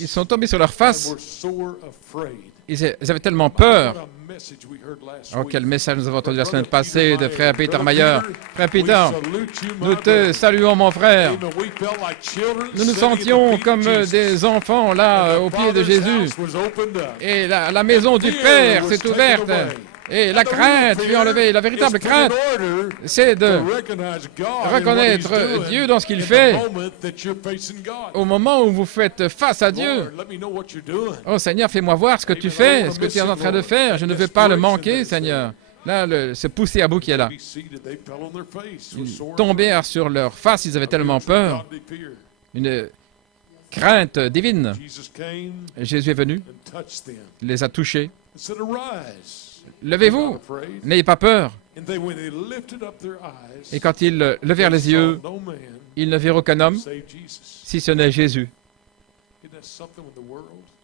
ils sont tombés sur leur face. Ils avaient tellement peur. Oh, quel message nous avons entendu la semaine passée de frère Peter Mayer. Frère Peter, nous te saluons, mon frère. Nous nous sentions comme des enfants, là, au pied de Jésus. Et la maison du Père s'est ouverte. Et la crainte fut enlevée. La véritable crainte, c'est de reconnaître Dieu dans ce qu'il fait au moment où vous faites face à Dieu. Oh Seigneur, fais-moi voir ce que tu fais, ce que tu es en train de faire. Je ne veux pas le manquer, Seigneur. Là, ce poussé à bout qui est là. Ils tombèrent sur leur face, ils avaient tellement peur. Une crainte divine. Et Jésus est venu, il les a touchés. Levez-vous, n'ayez pas peur. Et quand ils levèrent les yeux, ils ne virent aucun homme, si ce n'est Jésus.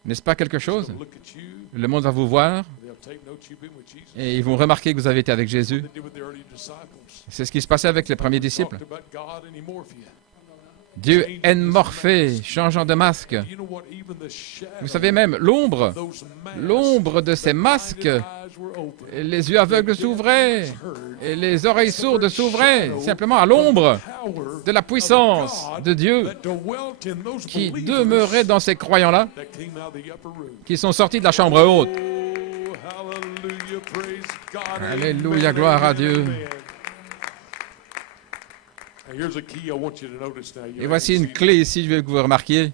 N'est-ce pas quelque chose? Le monde va vous voir et ils vont remarquer que vous avez été avec Jésus. C'est ce qui se passait avec les premiers disciples. Dieu enmorphé, changeant de masque. Vous savez même, l'ombre de ces masques, les yeux aveugles s'ouvraient, et les oreilles sourdes s'ouvraient, simplement à l'ombre de la puissance de Dieu qui demeurait dans ces croyants-là, qui sont sortis de la chambre haute. Alléluia, gloire à Dieu. Et voici une clé ici, je veux que vous remarquiez.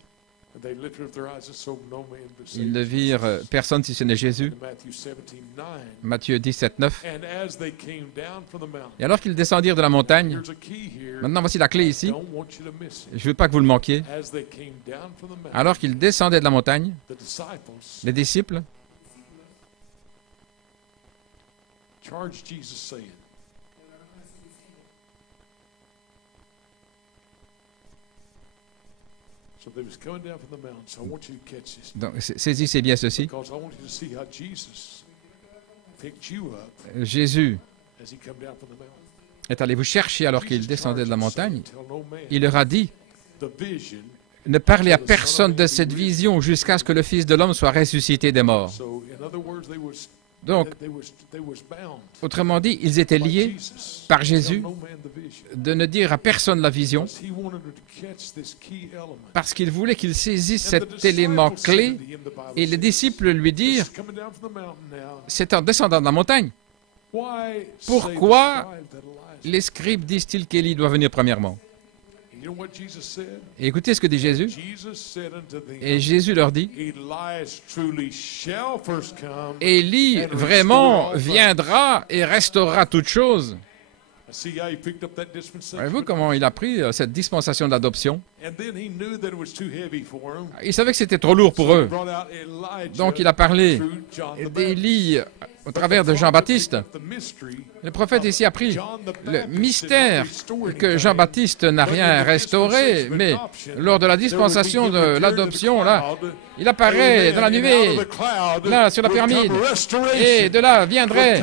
Ils ne virent personne si ce n'est Jésus. Matthieu 17, 9. Et alors qu'ils descendirent de la montagne, maintenant voici la clé ici. Je ne veux pas que vous le manquiez. Alors qu'ils descendaient de la montagne, les disciples donc, saisissez bien ceci. Jésus est allé vous chercher alors qu'il descendait de la montagne. Il leur a dit, ne parlez à personne de cette vision jusqu'à ce que le Fils de l'homme soit ressuscité des morts. Donc, autrement dit, ils étaient liés par Jésus de ne dire à personne la vision parce qu'il voulait qu'ils saisissent cet élément clé et les disciples lui dirent, c'est en descendant de la montagne. Pourquoi les scribes disent-ils qu'Élie doit venir premièrement? Et écoutez ce que dit Jésus. Et Jésus leur dit, Élie vraiment viendra et restaurera toutes choses. Voyez-vous comment il a pris cette dispensation d'adoption? Il savait que c'était trop lourd pour eux. Donc il a parlé d'Élie au travers de Jean-Baptiste. Le prophète ici a pris le mystère que Jean-Baptiste n'a rien restauré, mais lors de la dispensation de l'adoption, là, il apparaît dans la nuée, là, sur la pyramide, et de là viendrait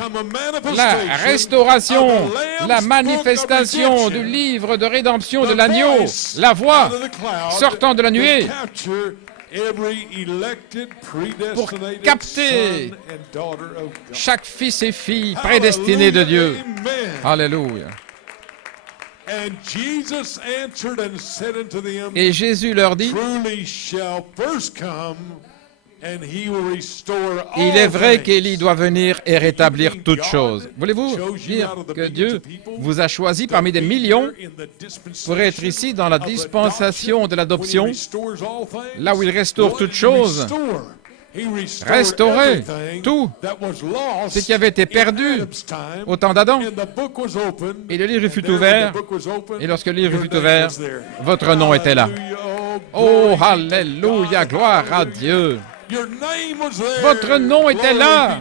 la restauration, la manifestation du livre de rédemption de l'agneau, la voix sortant de la nuée, pour capter chaque fils et fille prédestiné de Dieu. Alléluia. Et Jésus leur dit, il est vrai qu'Élie doit venir et rétablir toutes choses. Voulez-vous dire que Dieu vous a choisi parmi des millions pour être ici dans la dispensation de l'adoption, là où il restaure toutes choses? Restaurer tout ce qui avait été perdu au temps d'Adam. Et le livre fut ouvert, et lorsque le livre fut ouvert, votre nom était là. Oh, alléluia, gloire à Dieu. Votre nom était là.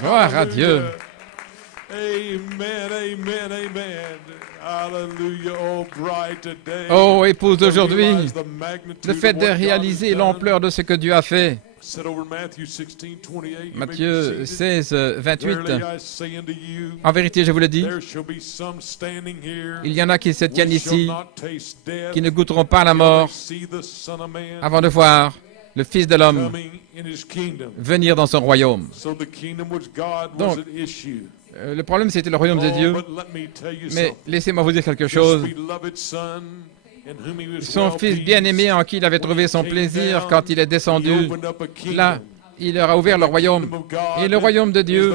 Gloire à Dieu. Oh, épouse d'aujourd'hui, le fait de réaliser l'ampleur de ce que Dieu a fait. Matthieu 16, 28. En vérité, je vous le dis, il y en a qui se tiennent ici, qui ne goûteront pas la mort avant de voir le Fils de l'homme venir dans son royaume. Donc, le problème, c'était le royaume de Dieu. Mais laissez-moi vous dire quelque chose. Son Fils bien-aimé en qui il avait trouvé son plaisir quand il est descendu, là, il leur a ouvert le royaume. Et le royaume de Dieu,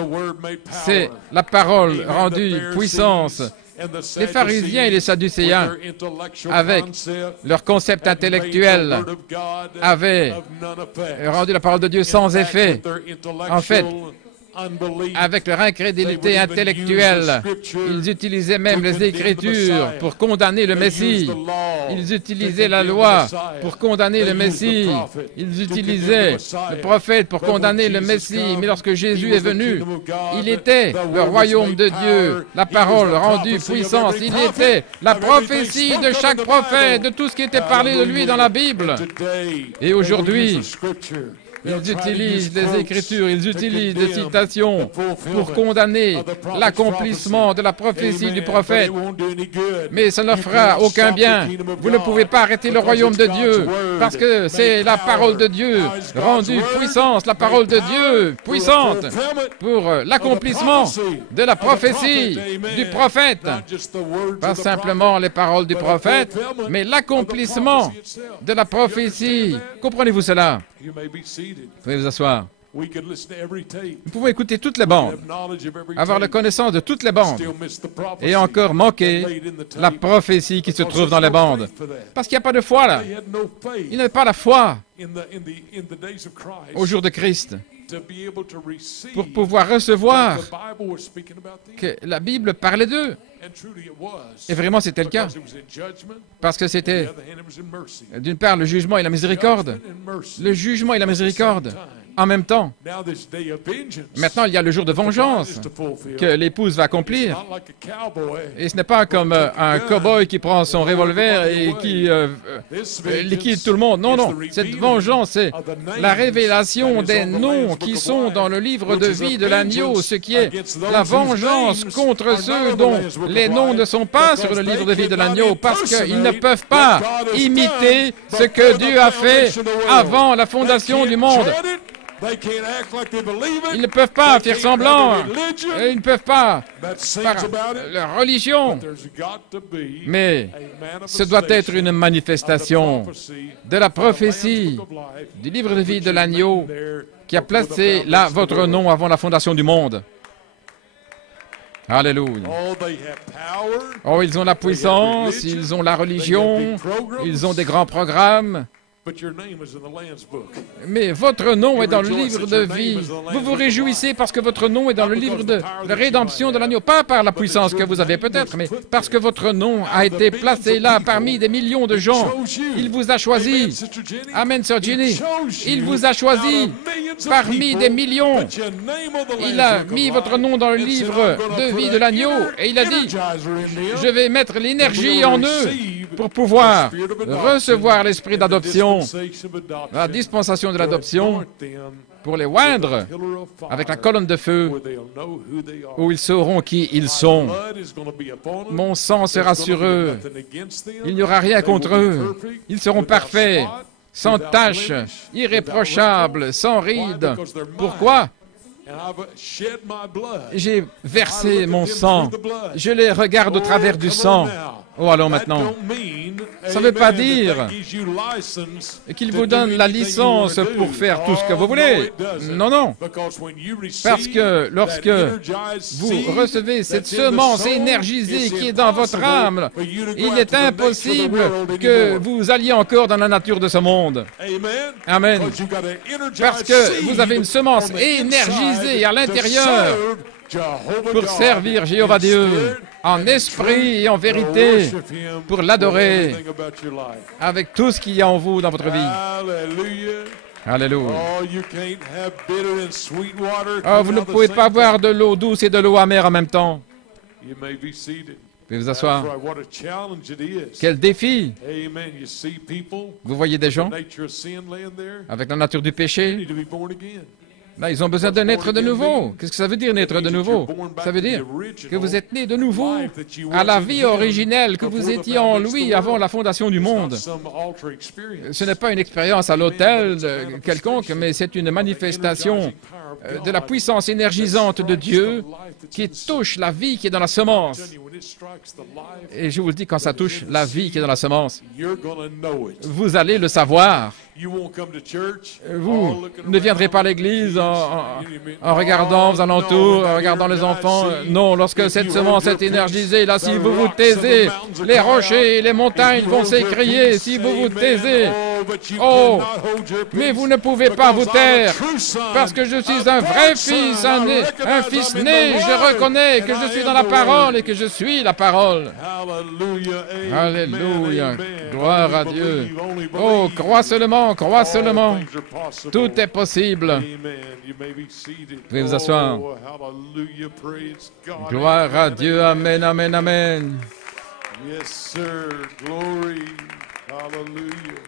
c'est la parole rendue puissance. Les pharisiens et les sadducéens, avec leur concept intellectuel, avaient rendu la parole de Dieu sans effet. En fait, avec leur incrédulité intellectuelle, ils utilisaient même les Écritures pour condamner le Messie. Ils utilisaient la loi pour condamner le Messie. Ils utilisaient le prophète pour condamner le Messie. Mais lorsque Jésus est venu, il était le royaume de Dieu, la parole rendue puissance. Il était la prophétie de chaque prophète, de tout ce qui était parlé de lui dans la Bible. Et aujourd'hui, ils utilisent les Écritures, ils utilisent des citations pour condamner l'accomplissement de la prophétie du prophète. Mais ça ne leur fera aucun bien. Vous ne pouvez pas arrêter le royaume de Dieu parce que c'est la parole de Dieu rendue puissance, la parole de Dieu puissante pour l'accomplissement de la prophétie du prophète. Pas simplement les paroles du prophète, mais l'accomplissement de la prophétie. Comprenez-vous cela? Vous pouvez vous asseoir. Nous pouvons écouter toutes les bandes, avoir la connaissance de toutes les bandes, et encore manquer la prophétie qui se trouve dans les bandes. Parce qu'il n'y a pas de foi là. Il n'y avait pas la foi au jour de Christ pour pouvoir recevoir que la Bible parlait d'eux. Et vraiment, c'était le cas. Parce que c'était, d'une part, le jugement et la miséricorde. Le jugement et la miséricorde en même temps. Maintenant, il y a le jour de vengeance que l'épouse va accomplir. Et ce n'est pas comme un cow-boy qui prend son revolver et qui liquide tout le monde. Non, non. Cette vengeance, c'est la révélation des noms qui sont dans le livre de vie de l'agneau, ce qui est la vengeance contre ceux dont les noms ne sont pas sur le livre de vie de l'agneau, parce qu'ils ne peuvent pas imiter ce que Dieu a fait avant la fondation du monde. Ils ne peuvent pas faire semblant, ils ne peuvent pas par leur religion, mais ce doit être une manifestation de la prophétie du livre de vie de l'agneau qui a placé là votre nom avant la fondation du monde. Alléluia. Oh, ils ont la puissance, ils ont la religion, ils ont des grands programmes. Mais votre nom est dans le livre de vie. Vous vous réjouissez parce que votre nom est dans le livre de rédemption de l'agneau. Pas par la puissance que vous avez peut-être, mais parce que votre nom a été placé là parmi des millions de gens. Il vous a choisi. Amen, Sœur Jenny. Il vous a choisi parmi des millions. Il a mis votre nom dans le livre de vie de l'agneau et il a dit, je vais mettre l'énergie en eux pour pouvoir recevoir l'esprit d'adoption, la dispensation de l'adoption, pour les oindre avec la colonne de feu, où ils sauront qui ils sont. Mon sang sera sur eux. Il n'y aura rien contre eux. Ils seront parfaits, sans tache, irréprochables, sans rides. Pourquoi? J'ai versé mon sang. Je les regarde au travers du sang. Oh, allons maintenant. Ça ne veut pas dire qu'il vous donne la licence pour faire tout ce que vous voulez. Non, non. Parce que lorsque vous recevez cette semence énergisée qui est dans votre âme, il est impossible que vous alliez encore dans la nature de ce monde. Amen. Parce que vous avez une semence énergisée à l'intérieur pour servir Jéhovah Dieu en esprit et en vérité, pour l'adorer avec tout ce qu'il y a en vous dans votre vie. Alléluia. Oh, vous ne pouvez pas boire de l'eau douce et de l'eau amère en même temps. Vous pouvez vous asseoir. Quel défi! Vous voyez des gens avec la nature du péché. Là, ils ont besoin de naître de nouveau. Qu'est-ce que ça veut dire, naître de nouveau? Ça veut dire que vous êtes nés de nouveau à la vie originelle que vous étiez en lui avant la fondation du monde. Ce n'est pas une expérience à l'autel quelconque, mais c'est une manifestation de la puissance énergisante de Dieu qui touche la vie qui est dans la semence. Et je vous le dis, quand ça touche la vie qui est dans la semence, vous allez le savoir. Vous ne viendrez pas à l'église en regardant aux alentours, en regardant les enfants. Non, lorsque cette semence est énergisée, là, si vous vous taisez, les rochers et les montagnes vont s'écrier si vous vous taisez. Oh, mais vous ne pouvez pas vous taire, parce que je suis un vrai fils, un fils né. Je reconnais que je suis dans la parole et que je suis la parole. Alléluia, gloire à Dieu. Oh, crois seulement, crois seulement. Tout est possible. Vous pouvez vous asseoir. Gloire à Dieu, amen, amen, amen. Yes, sir. Glory. Hallelujah.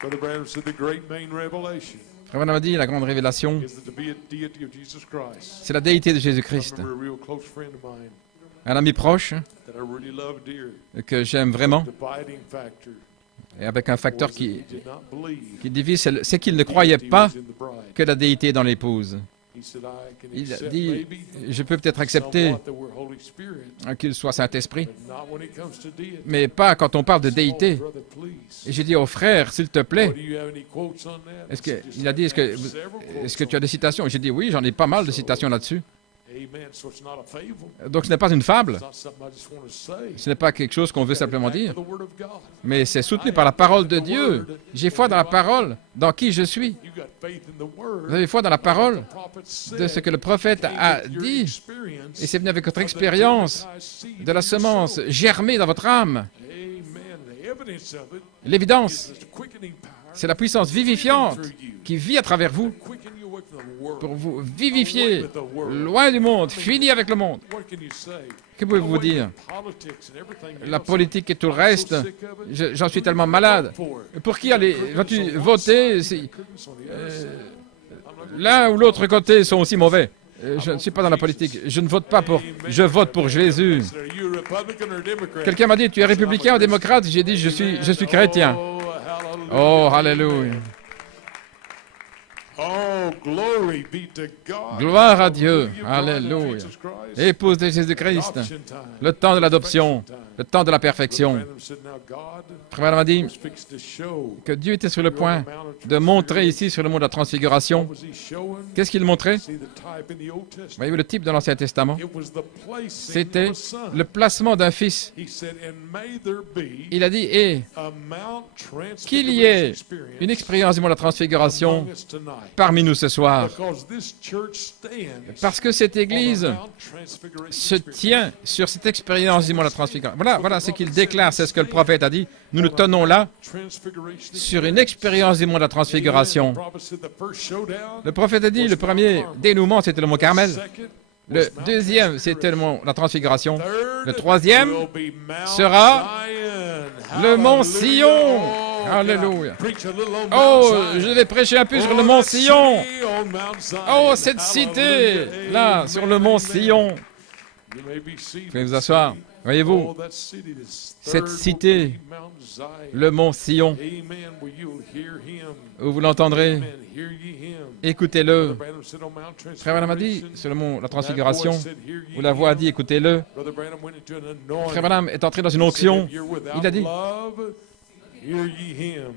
Brother Branham said the great main revelation Frère Branham a dit, la grande révélation, is the deity of Jesus Christ. c'est la déité de Jésus-Christ. I remember a real close friend of mine Un ami proche that I really love dear. que j'aime vraiment, Dividing factor et avec un facteur was that he did not believe qui divise, c'est qu'il ne croyait deity pas was in the bride. que la déité est dans l'épouse. He said, I can Il a accept dit, maybe je peux peut-être accepter somewhat that we're Holy Spirit, qu'il soit Saint-Esprit, but not when it comes to deity. mais pas quand on parle de déité. Oh, brother, please. Et j'ai dit au frère, s'il te plaît, What, do you have any quotes on that? est-ce que, I said, just il a dit, several quotes est-ce que tu as des citations? J'ai dit, oui, j'en ai pas mal de citations là-dessus. Amen. So it's not a fable. Donc ce n'est pas une fable, It's not something I just want to say. ce n'est pas quelque chose qu'on veut simplement dire, The word of God. mais c'est soutenu par la parole de Dieu. J'ai foi dans la parole, dans qui je suis. You got faith in the word. Vous avez foi dans la parole Prophet said, de ce que le prophète a dit, experience et c'est venu avec votre expérience de la semence germée dans votre âme. Amen. The evidence of it L'évidence, is the quickening power c'est la puissance vivifiante qui vit à travers vous quicken you away from the world. pour vous vivifier loin du monde, fini avec le monde. What can you say? Que pouvez-vous dire? Politics and everything La else. politique et tout le reste, j'en suis tellement malade. Pour qui vas-tu voter si l'un ou l'autre côté sont aussi mauvais? Je ne suis pas dans la politique. Je ne vote pas pour. Je vote pour Jésus. Are you a Republican or a Democrat? Quelqu'un m'a dit, tu es républicain ou démocrate? J'ai dit, je suis chrétien. Oh, hallelujah. Oh, alléluia. Oh, glory be to God. Gloire à Dieu. Hallelujah. Alléluia. Jesus Christ. Épouse de Jésus-Christ. Adoption time. Le temps de l'adoption. Le temps de la perfection. Branham said, now God Frère Branham a dit was fixed to show. que Dieu était sur le point de montrer ici sur le mont de la transfiguration. What was he showing? Qu'est-ce qu'il montrait? See the type in the Old Testament. Voyez-vous le type de l'Ancien Testament? It was the placing C'était of a son. le placement d'un fils. He said, and may there be Il a dit, et a Mount qu'il y ait Transfiguration une expérience du mont de la transfiguration among us tonight. parmi nous ce soir. Because this church stands Parce que cette on Église the Mount Transfiguration se experience. tient sur cette expérience du mont de la transfiguration. Voilà ce qu'il déclare, c'est ce que le prophète a dit. Nous nous tenons là Transfiguration sur une expérience du mont de la transfiguration. The prophet said the first showdown, Le prophèet a dit, le premier dénouement, c'était le mont Carmel. second, Le deuxième, c'était le mont, la transfiguration. third Le troisième will be Mount sera Zion. le mont Hallelujah. Sion. Oh, Alléluia. God. Preach a little on Oh, Mount Zion. je vais prêcher un peu sur le Oh, mont that Sion. city on Mount Zion. Oh, cette cité, Hallelujah. là, Amen, sur le mont amen. Sion. You may be seated. Vous pouvez vous asseoir. Voyez-vous, Oh, that city, this cette third will cité, be Mount Zion. le mont Sion, Amen. Will you hear him? où vous l'entendrez, Amen. Hear ye him. écoutez-le. Brother Branham said on Mount Frère Branham a dit, Transfiguration, sur le mont la that transfiguration, voice said, Hear ye où la voix a him. dit, écoutez-le. Brother Branham went into an anointing. Frère Branham est entré dans une He said, onction. if you're without Il a dit, love, hear ye him.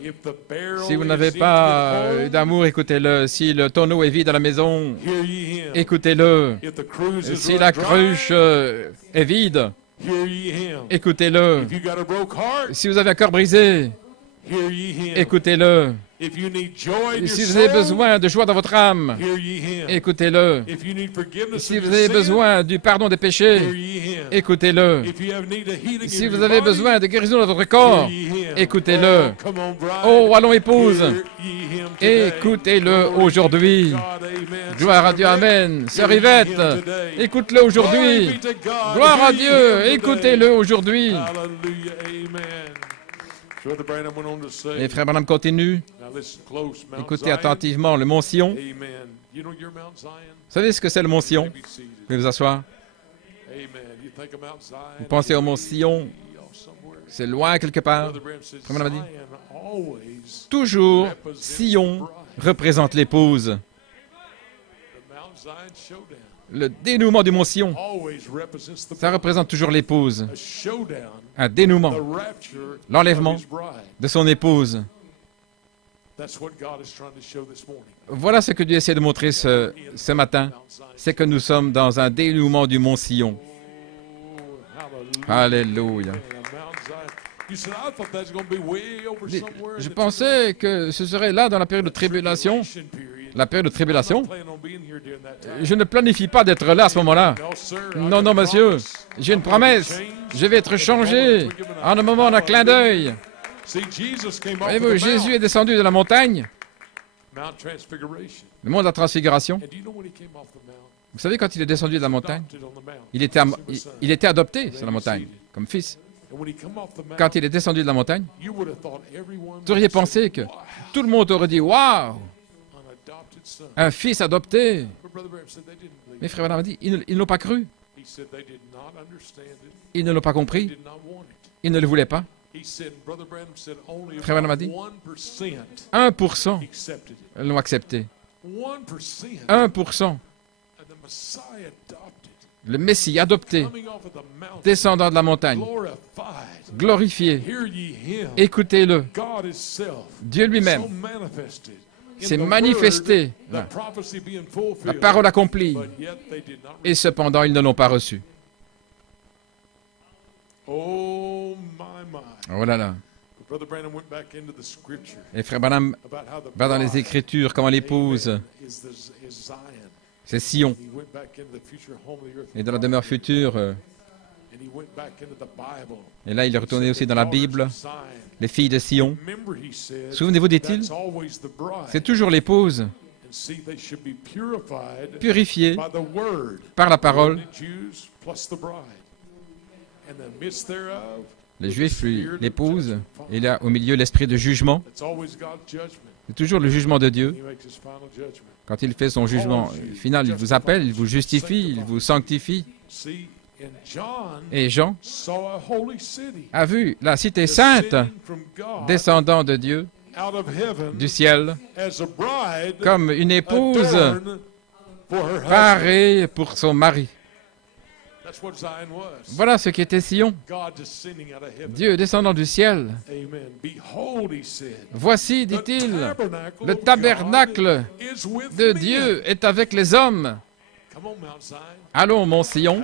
If the barrel si vous is n'avez empty pas at home, d'amour, écoutez-le. Si le tonneau est vide à la maison, hear ye him. écoutez-le. If the cruise is Si la dry, cruche est vide, hear ye him. écoutez-le. If you got a broke heart, Si vous avez un cœur brisé, hear ye him. écoutez-le. If you need joy in Et your si vous avez soul, besoin de joie dans votre âme, hear ye him. écoutez-le. If you need forgiveness Si of vous your avez sin, besoin du pardon des hear péchés, ye him. écoutez-le. If you have need of healing Si in vous your avez body, besoin de guérison dans votre corps, hear ye him. écoutez-le. Oh, come on, bride. Oh, allons épouse, Hear ye him today. écoutez-le Glory aujourd'hui. to God, amen. Gloire à Dieu, amen. Sœur Yvette, écoute-le aujourd'hui. Glory be to God. Gloire à Hear ye Dieu, him today. écoutez-le aujourd'hui. Hallelujah, amen. Brother Branham went on to say, Et frère Branham continue. now listen close, Mount Écoutez Zion. attentivement le mont Sion. Vous Amen. You know your Mount Zion? savez ce que c'est le mont Sion? You may be seated. Vous pouvez vous asseoir. Amen. You think of Mount Zion, Vous pensez au mont Sion, somewhere. c'est loin quelque part. Brother Branham says, Comme on a dit. Zion always Toujours, Sion représente l'épouse. the Mount Zion showdown. Le dénouement du mont Sion, ça représente toujours l'épouse. Un dénouement, l'enlèvement de son épouse. Voilà ce que Dieu essaie de montrer ce matin, c'est que nous sommes dans un dénouement du mont Sion. Alléluia. Je pensais que ce serait là dans la période de tribulation. La période de tribulation. Je ne planifie pas d'être là à ce moment-là. Non, non, monsieur. J'ai une promesse. Je vais être changé en un moment d'un clin d'œil. Voyez-vous, Jésus est descendu de la montagne, le mont de la transfiguration. Vous savez, quand il est descendu de la montagne, il était adopté sur la montagne, comme fils. Quand il est descendu de la montagne, vous auriez pensé que tout le monde aurait dit « Waouh, un fils adopté !» Mais Frère Branham a dit, ils ne l'ont pas cru. Ils ne l'ont pas compris. Ils ne le voulaient pas. Frère Branham a dit, 1% l'ont accepté. 1%. Le Messie adopté, descendant de la montagne, glorifié. Écoutez-le. Dieu lui-même s'est manifesté, la parole accomplie, et cependant ils ne l'ont pas reçu. Oh là là. Et Frère Branham va dans les Écritures, comment l'épouse, c'est Sion. Et dans la demeure future, et là il est retourné aussi dans la Bible, les filles de Sion. Souvenez-vous, dit-il, c'est toujours l'épouse purifiée par la parole. Les Juifs, l'épouse, et là au milieu l'esprit de jugement. C'est toujours le jugement de Dieu. Quand il fait son jugement final, il vous appelle, il vous justifie, il vous sanctifie. Et Jean a vu la cité sainte descendant de Dieu, du ciel, comme une épouse parée pour son mari. Voilà ce qu'était Sion. Dieu descendant du ciel. Voici, dit-il, le tabernacle de Dieu est avec les hommes. Allons, Mont Sion.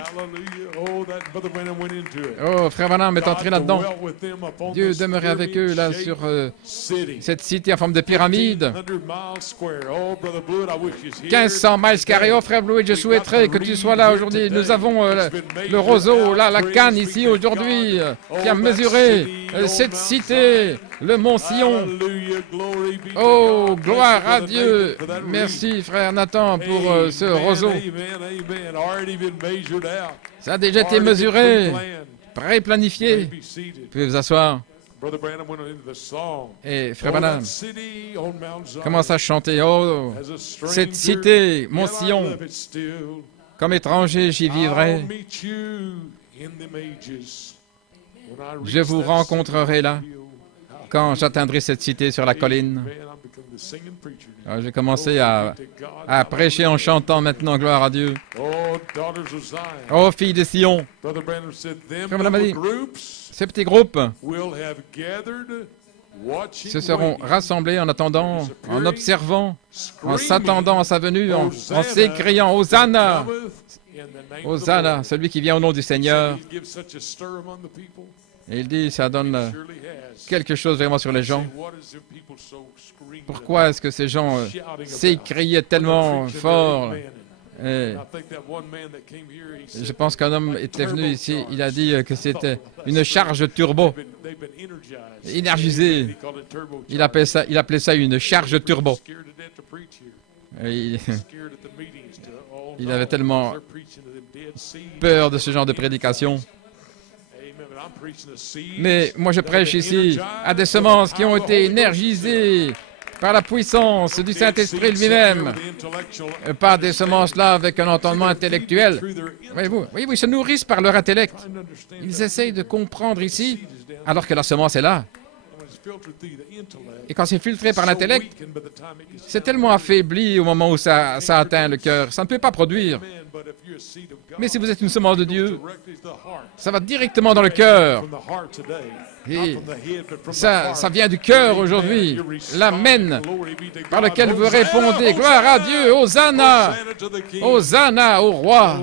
Oh, Frère Branham est entré là-dedans. Dieu demeurait avec eux, là, sur cette cité en forme de pyramide. 1500 miles carrés. Oh, Frère Blewett, je souhaiterais que tu sois là aujourd'hui. Nous avons le roseau, là, la canne ici aujourd'hui, qui a mesuré cette cité, le Mont Sion. Oh, gloire à Dieu. Merci, Frère Nathan, pour ce roseau. Ça a déjà été mesuré, pré-planifié. Vous pouvez vous asseoir. Et Frère Branham commence à chanter. Oh, cette cité, Mont Sion, comme étranger, j'y vivrai. Je vous rencontrerai là, quand j'atteindrai cette cité sur la colline. Alors, j'ai commencé à prêcher en chantant maintenant, gloire à Dieu. Oh, filles de Sion. Frère Branham a dit, ces petits groupes se seront rassemblés en attendant, en observant, en s'attendant à sa venue, en s'écriant « Hosanna !» Hosanna, celui qui vient au nom du Seigneur. Et il dit, ça donne quelque chose vraiment sur les gens. Pourquoi est-ce que ces gens s'écriaient tellement fort? Et je pense qu'un homme était venu ici, il a dit que c'était une charge turbo. Énergisée. Il appelait ça une charge turbo. Et il avait tellement peur de ce genre de prédication. Mais moi je prêche ici à des semences qui ont été énergisées par la puissance du Saint-Esprit lui-même, pas des semences là avec un entendement intellectuel. Voyez-vous, ils se nourrissent par leur intellect. Ils essayent de comprendre ici, alors que la semence est là. Et quand c'est filtré par l'intellect, c'est tellement affaibli au moment où ça atteint le cœur. Ça ne peut pas produire. Mais si vous êtes une semence de Dieu, ça va directement dans le cœur. Et ça vient du cœur aujourd'hui. L'amen par lequel vous répondez. Gloire à Dieu, Hosanna, Hosanna au roi.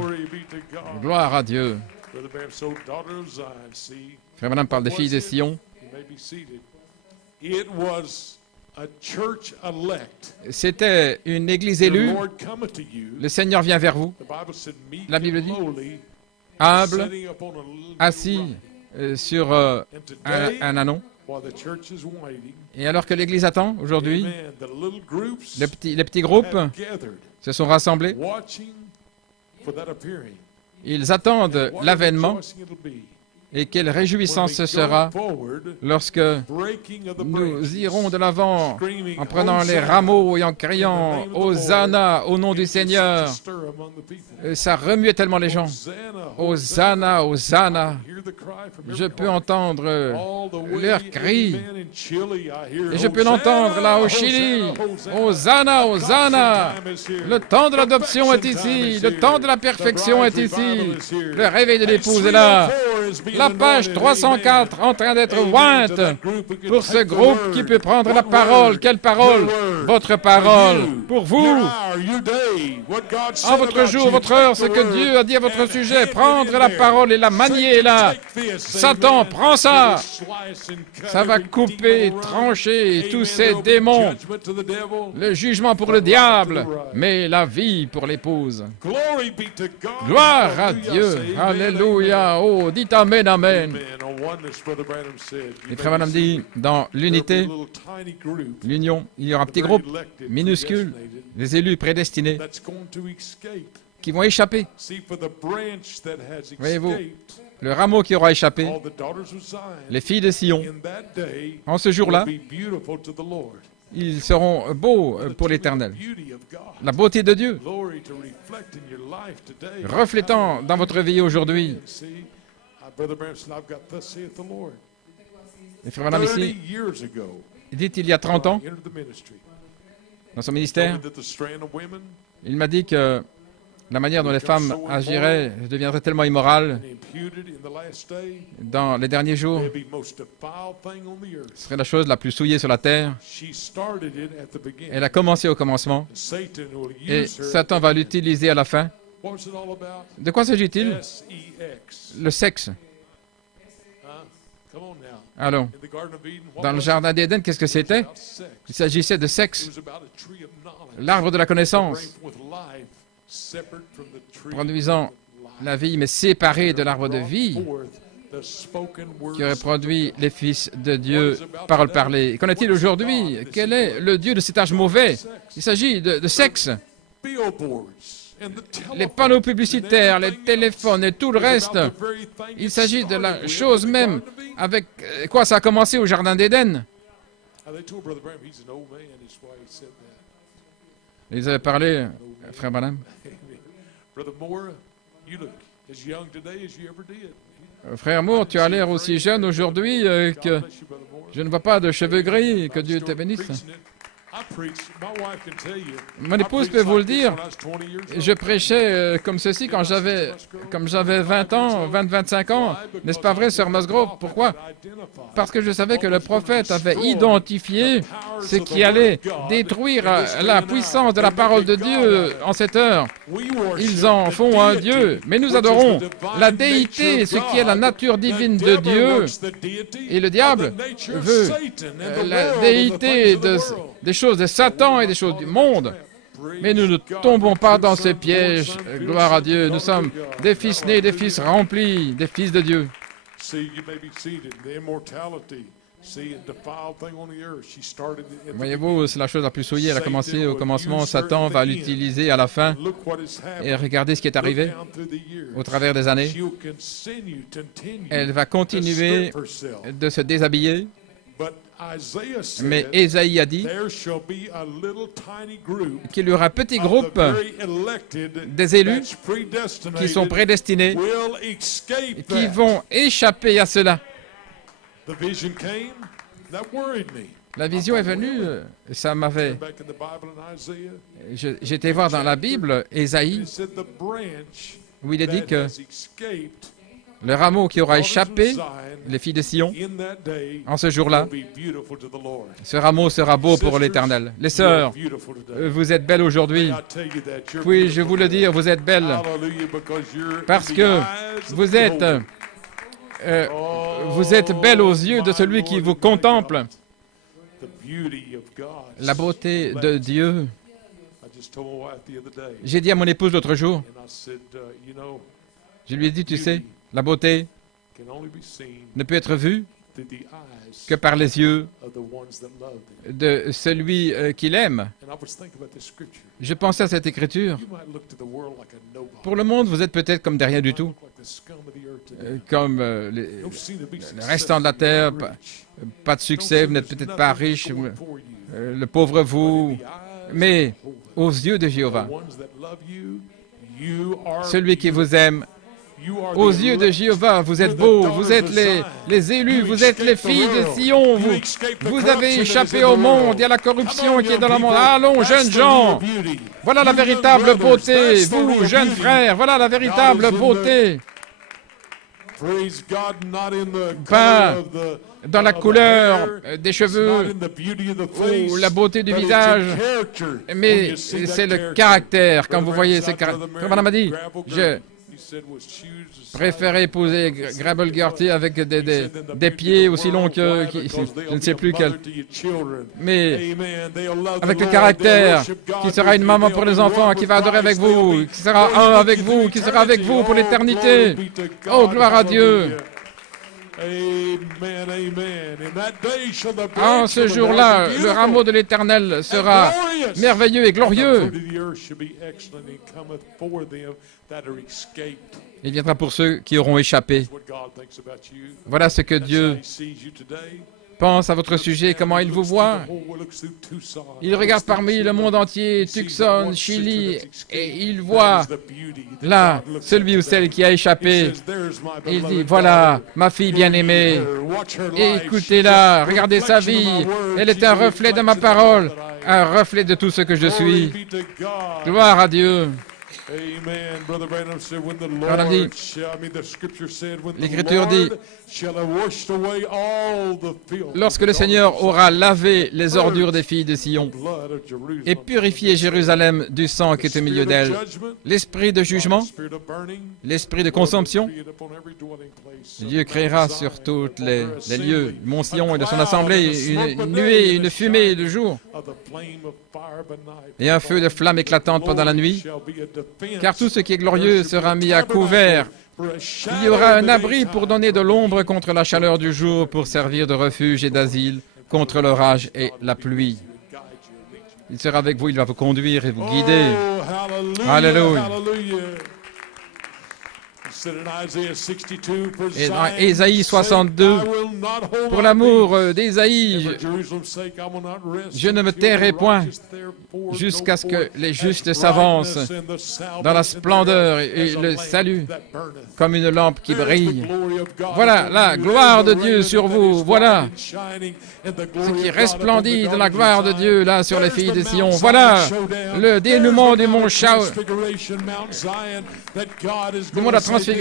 Gloire à Dieu. Frère Branham parle des filles de Sion. C'était une église élue. Le Seigneur vient vers vous. La Bible dit, humble, assis sur un anon. Et alors que l'Église attend aujourd'hui, les petits groupes se sont rassemblés. Ils attendent l'avènement. Et quelle réjouissance ce sera lorsque nous irons de l'avant en prenant les rameaux et en criant « Hosanna au nom du Seigneur ». Ça remuait tellement les gens. « Hosanna, Hosanna ». Je peux entendre leurs cris. Et je peux l'entendre là au Chili. « Hosanna, Hosanna ». Le temps de l'adoption est ici. Le temps de la perfection est ici. Le réveil de l'épouse est là. La page 304 en train d'être ointe pour ce groupe qui peut prendre la parole. Quelle parole? Votre parole. Pour vous. En votre jour, votre heure, ce que Dieu a dit à votre sujet. Prendre la parole et la manier là. Satan, prends ça. Ça va couper, trancher tous ces démons. Le jugement pour le diable, mais la vie pour l'épouse. Gloire à Dieu. Alléluia. Oh, dites Amen, Amen. Et Frère Branham dit, dans l'unité, l'union, il y aura un petit groupe minuscule, les élus prédestinés, qui vont échapper. Voyez-vous, le rameau qui aura échappé, les filles de Sion, en ce jour-là, ils seront beaux pour l'Éternel. La beauté de Dieu, reflétant dans votre vie aujourd'hui. Et Frère Branham ici, il dit il y a 30 ans, dans son ministère, il m'a dit que la manière dont les femmes agiraient deviendrait tellement immorale dans les derniers jours. Ce serait la chose la plus souillée sur la terre. Elle a commencé au commencement et Satan va l'utiliser à la fin. De quoi s'agit-il? Le sexe. Allons. Dans le jardin d'Éden, qu'est-ce que c'était? Il s'agissait de sexe. L'arbre de la connaissance, produisant la vie, mais séparé de l'arbre de vie, qui aurait produit les fils de Dieu, parole parlée. Qu'en est-il aujourd'hui? Quel est le Dieu de cet âge mauvais? Il s'agit de sexe. Les panneaux publicitaires, les téléphones et tout le reste. Il s'agit de la chose même avec quoi ça a commencé au Jardin d'Éden. Ils avaient parlé, Frère Branham. Frère Moore, tu as l'air aussi jeune aujourd'hui que je ne vois pas de cheveux gris. Que Dieu te bénisse. Mon épouse peut vous le dire, je prêchais comme ceci quand j'avais 20 ans, 20-25 ans. N'est-ce pas vrai, Sœur Musgrove? Pourquoi? Parce que je savais que le prophète avait identifié ce qui allait détruire la puissance de la parole de Dieu en cette heure. Ils en font un Dieu, mais nous adorons la déité, ce qui est la nature divine de Dieu. Et le diable veut la déité des choses de Satan et des choses du monde. Mais nous ne tombons pas dans ce piège. Gloire à Dieu. Nous sommes des fils nés, des fils remplis, des fils de Dieu. Voyez-vous, c'est la chose la plus souillée. Elle a commencé au commencement. Satan va l'utiliser à la fin. Et regardez ce qui est arrivé au travers des années. Elle va continuer de se déshabiller. Mais Ésaïe a dit qu'il y aura un petit groupe des élus qui sont prédestinés, qui vont échapper à cela. La vision est venue, ça m'avait... J'étais voir dans la Bible, Ésaïe, où il est dit que le rameau qui aura échappé, les filles de Sion, en ce jour-là, ce rameau sera beau pour l'Éternel. Les sœurs, vous êtes belles aujourd'hui. Puis-je vous le dire, vous êtes belles parce que vous êtes belles aux yeux de celui qui vous contemple. La beauté de Dieu. J'ai dit à mon épouse l'autre jour, je lui ai dit, tu sais, la beauté ne peut être vue que par les yeux de celui qui l'aime. Je pensais à cette écriture. Pour le monde, vous êtes peut-être comme des rien du tout, comme le restant de la terre, pas de succès, vous n'êtes peut-être pas riche, le pauvre vous, mais aux yeux de Jéhovah, celui qui vous aime, aux yeux de Jéhovah, vous êtes beaux, vous êtes les élus, vous êtes les filles de Sion, vous avez échappé au monde et à la corruption qui est dans le monde. Allons, jeunes gens, voilà la véritable beauté, vous, jeunes frères, voilà la véritable beauté. Pas dans la couleur des cheveux ou la beauté du visage, mais c'est le caractère. Quand vous voyez ces caractères, comme madame a dit, je préférais épouser Grable Gertie avec des pieds aussi longs que je ne sais plus quel, mais avec le caractère, qui sera une maman pour les enfants, qui va adorer avec vous, qui sera un avec vous, qui sera avec vous pour l'éternité. Oh, gloire à Dieu! En ce jour-là, le rameau de l'Éternel sera merveilleux et glorieux. Il viendra pour ceux qui auront échappé. Voilà ce que Dieu pense à votre sujet, comment il vous voit. Il regarde parmi le monde entier, Tucson, Chili, et il voit là celui ou celle qui a échappé. Il dit, voilà ma fille bien-aimée, écoutez-la, regardez sa vie, elle est un reflet de ma parole, un reflet de tout ce que je suis. Gloire à Dieu. L'Écriture dit, lorsque le Seigneur aura lavé les ordures des filles de Sion et purifié Jérusalem du sang qui est au milieu d'elle, l'esprit de jugement, l'esprit de consomption, Dieu créera sur tous les lieux, Mont Sion et de son assemblée, une nuée, une fumée de jour et un feu de flamme éclatante pendant la nuit, car tout ce qui est glorieux sera mis à couvert. Il y aura un abri pour donner de l'ombre contre la chaleur du jour, pour servir de refuge et d'asile contre l'orage et la pluie. Il sera avec vous, il va vous conduire et vous guider. Alléluia. Et dans Ésaïe 62, pour l'amour d'Ésaïe, je ne me tairai point jusqu'à ce que les justes s'avancent dans la splendeur et le salut comme une lampe qui brille. Voilà la gloire de Dieu sur vous. Voilà ce qui resplendit dans la gloire de Dieu là sur les filles de Sion. Voilà le dénouement du mont Shaou, du mont de la transfiguration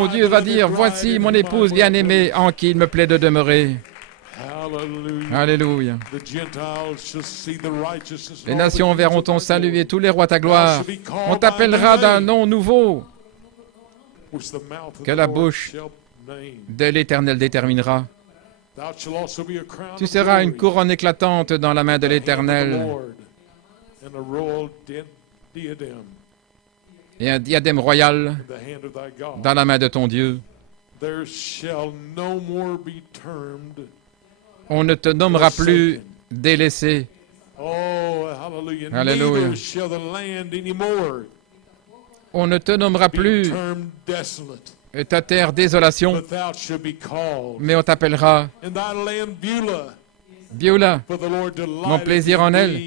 où Dieu va dire, voici mon épouse bien-aimée en qui il me plaît de demeurer. Alléluia. Les nations verront ton salut et tous les rois ta gloire. On t'appellera d'un nom nouveau que la bouche de l'Éternel déterminera. Tu seras une couronne éclatante dans la main de l'Éternel et un diadème royal dans la main de ton Dieu. On ne te nommera plus délaissé. Alléluia. On ne te nommera plus ta terre désolation, mais on t'appellera Beulah, mon plaisir en elle,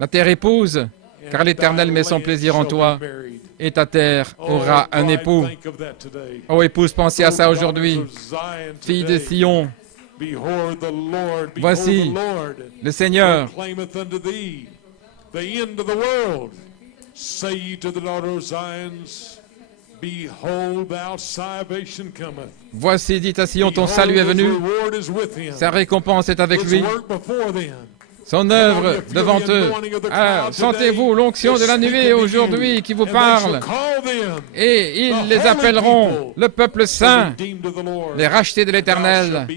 la terre épouse, car l'Éternel met son plaisir en toi, et ta terre aura un époux. Ô épouse, pensez à ça aujourd'hui. Fille de Sion, Voici le Seigneur. Voici, dit à Sion, ton salut est venu. Sa récompense est avec lui. Son œuvre devant eux. Ah, sentez-vous l'onction de la nuée aujourd'hui qui vous parle. Et ils les appelleront le peuple saint, les rachetés de l'Éternel.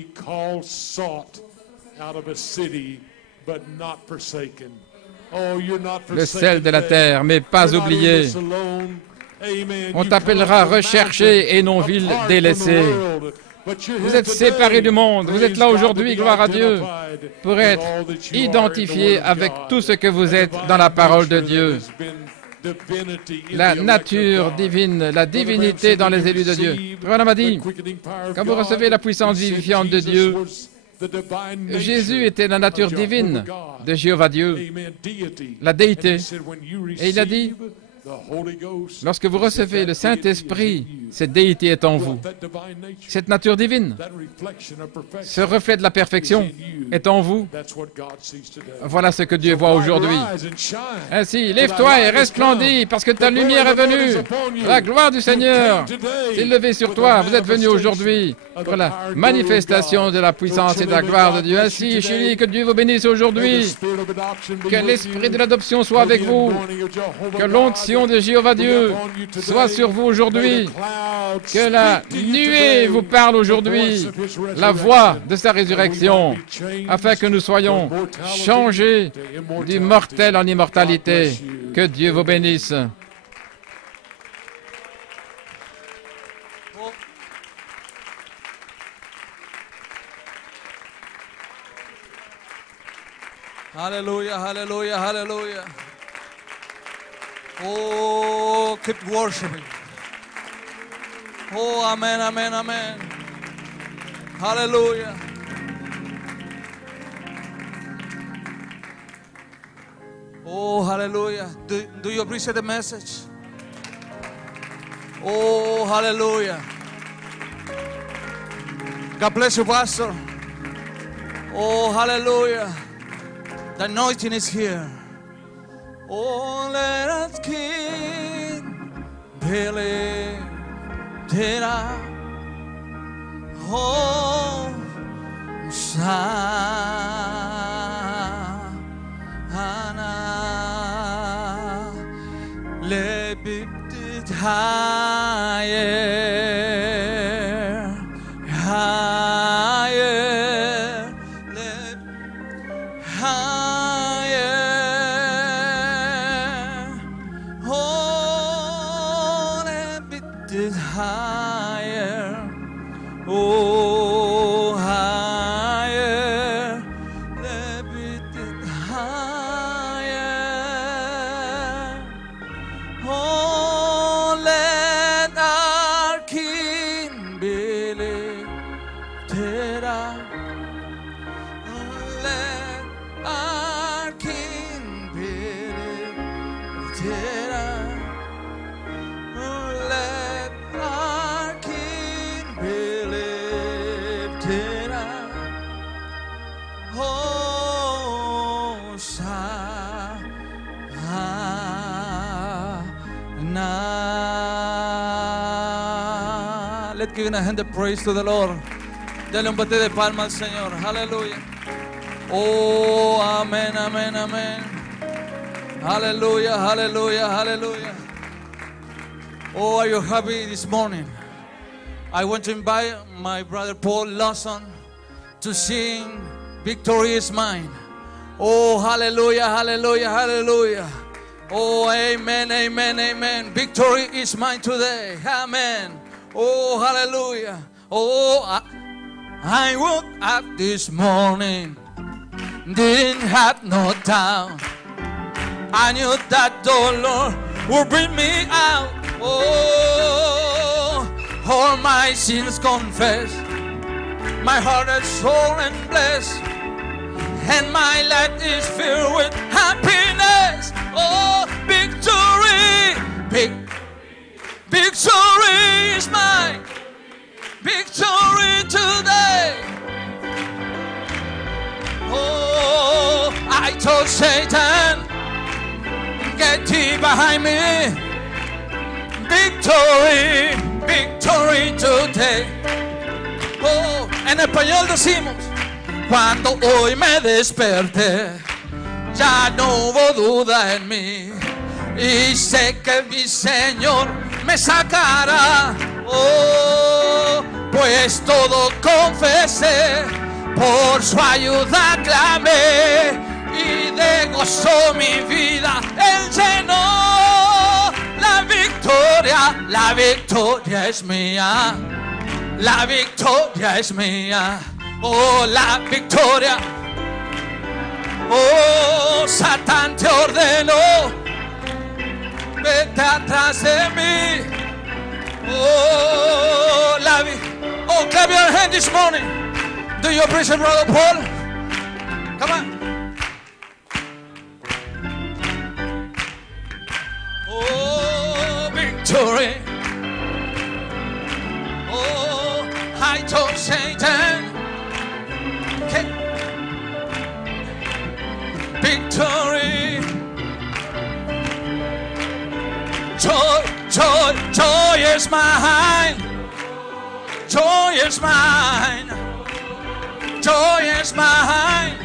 Le sel de la terre, mais pas oublié. On t'appellera recherché et non ville délaissée. Vous êtes séparés du monde, vous êtes là aujourd'hui, gloire à Dieu, pour être identifiés avec tout ce que vous êtes dans la parole de Dieu. La nature divine, la divinité dans les élus de Dieu. Branham a dit, quand vous recevez la puissance vivifiante de Dieu, Jésus était la nature divine de Jéhovah Dieu, la déité. Et il a dit, lorsque vous recevez le Saint-Esprit, cette déité est en vous. Cette nature divine, ce reflet de la perfection est en vous. Voilà ce que Dieu voit aujourd'hui. Ainsi, lève-toi et resplendis, parce que ta lumière est venue. La gloire du Seigneur s'est levée sur toi. Vous êtes venu aujourd'hui pour la manifestation de la puissance et de la gloire de Dieu. Ainsi, chérie, que Dieu vous bénisse aujourd'hui. Que l'esprit de l'adoption soit avec vous. Que l'onction de Jéhovah Dieu soit sur vous aujourd'hui. Que la nuée vous parle aujourd'hui, la voix de sa résurrection, afin que nous soyons changés du mortel en immortalité. Que Dieu vous bénisse. Hallelujah, hallelujah, hallelujah. Oh, keep worshiping. Oh, amen, amen, amen. Hallelujah. Oh, hallelujah. Do you appreciate the message? Oh, hallelujah. God bless you, Pastor. Oh, hallelujah. The anointing is here. Oh, let us keep believing. Oh, Sana, lift it higher, higher, lift higher. Oh, lift it higher. Oh, higher, lift it higher. Oh, let our King be lifted up. Let our King be lifted up. Let our King be lifted up. Hosanna. Let's give a hand of praise to the Lord. Dale un bate de palma al Señor. Aleluya. Oh, amén, amén, amén. Aleluya, aleluya, aleluya. Oh, are you happy this morning? I want to invite my brother Paul Lawson to sing Victory is Mine. Oh, hallelujah, hallelujah, hallelujah. Oh, amen, amen, amen. Victory is mine today. Amen. Oh, hallelujah. Oh, I woke up this morning, didn't have no doubt. I knew that the Lord would bring me out. Oh, all my sins confessed, my heart is soul and blessed, and my life is filled with happiness. Oh, victory, victory is mine. Victory today. I told Satan, get thee behind me. Victory, victory today. Oh, en español decimos, cuando hoy me desperté, ya no hubo duda en mí. Y sé que mi Señor me sacará. Oh, pues todo confesé, por su ayuda clamé, y de gozo mi vida Él llenó. La victoria es mía, la victoria es mía. Oh, la victoria. Oh, Satán te ordenó, vete atrás de mí. Oh, oh, clap your hand this morning. Do you appreciate Brother Paul? Come on. Oh, victory. Oh, I told Satan, victory. Joy, joy, joy is mine. Joy is mine. Joy is mine.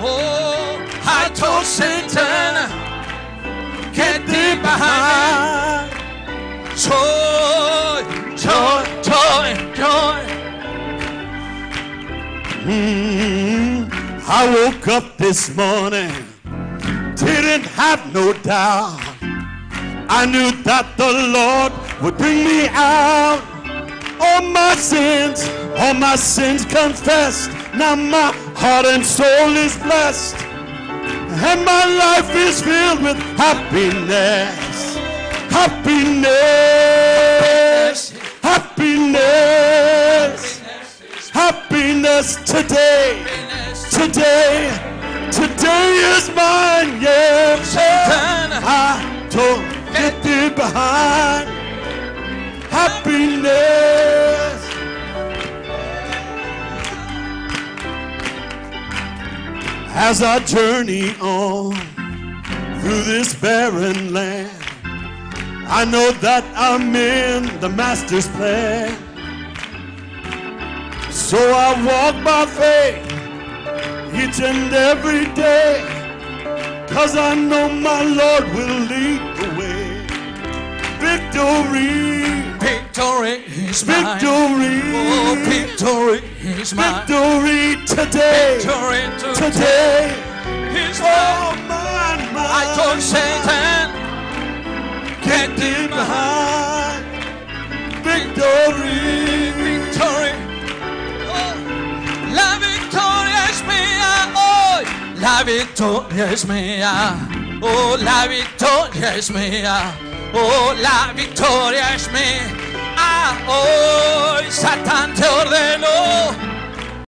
Oh, I told Satan, get thee behind me. Joy, joy, joy, joy. I woke up this morning, didn't have no doubt. I knew that the Lord would bring me out. All my sins confessed. Now my heart and soul is blessed, and my life is filled with happiness. Happiness, happiness, happiness today. Today is mine, yeah. I don't get thee behind. Happiness. As I journey on through this barren land, I know that I'm in the Master's plan. So I walk by faith each and every day, 'cause I know my Lord will lead the way. Victory, victory is mine. Victory, oh, victory is mine. Victory today, victory today is mine. Mine. I told Satan, get thee behind. Victory, victory. Oh, la victoria es mía. Oh, la victoria es mía. Oh, la victoria es mía. Oh, la victoria es mía. Hoy Satán te ordenó,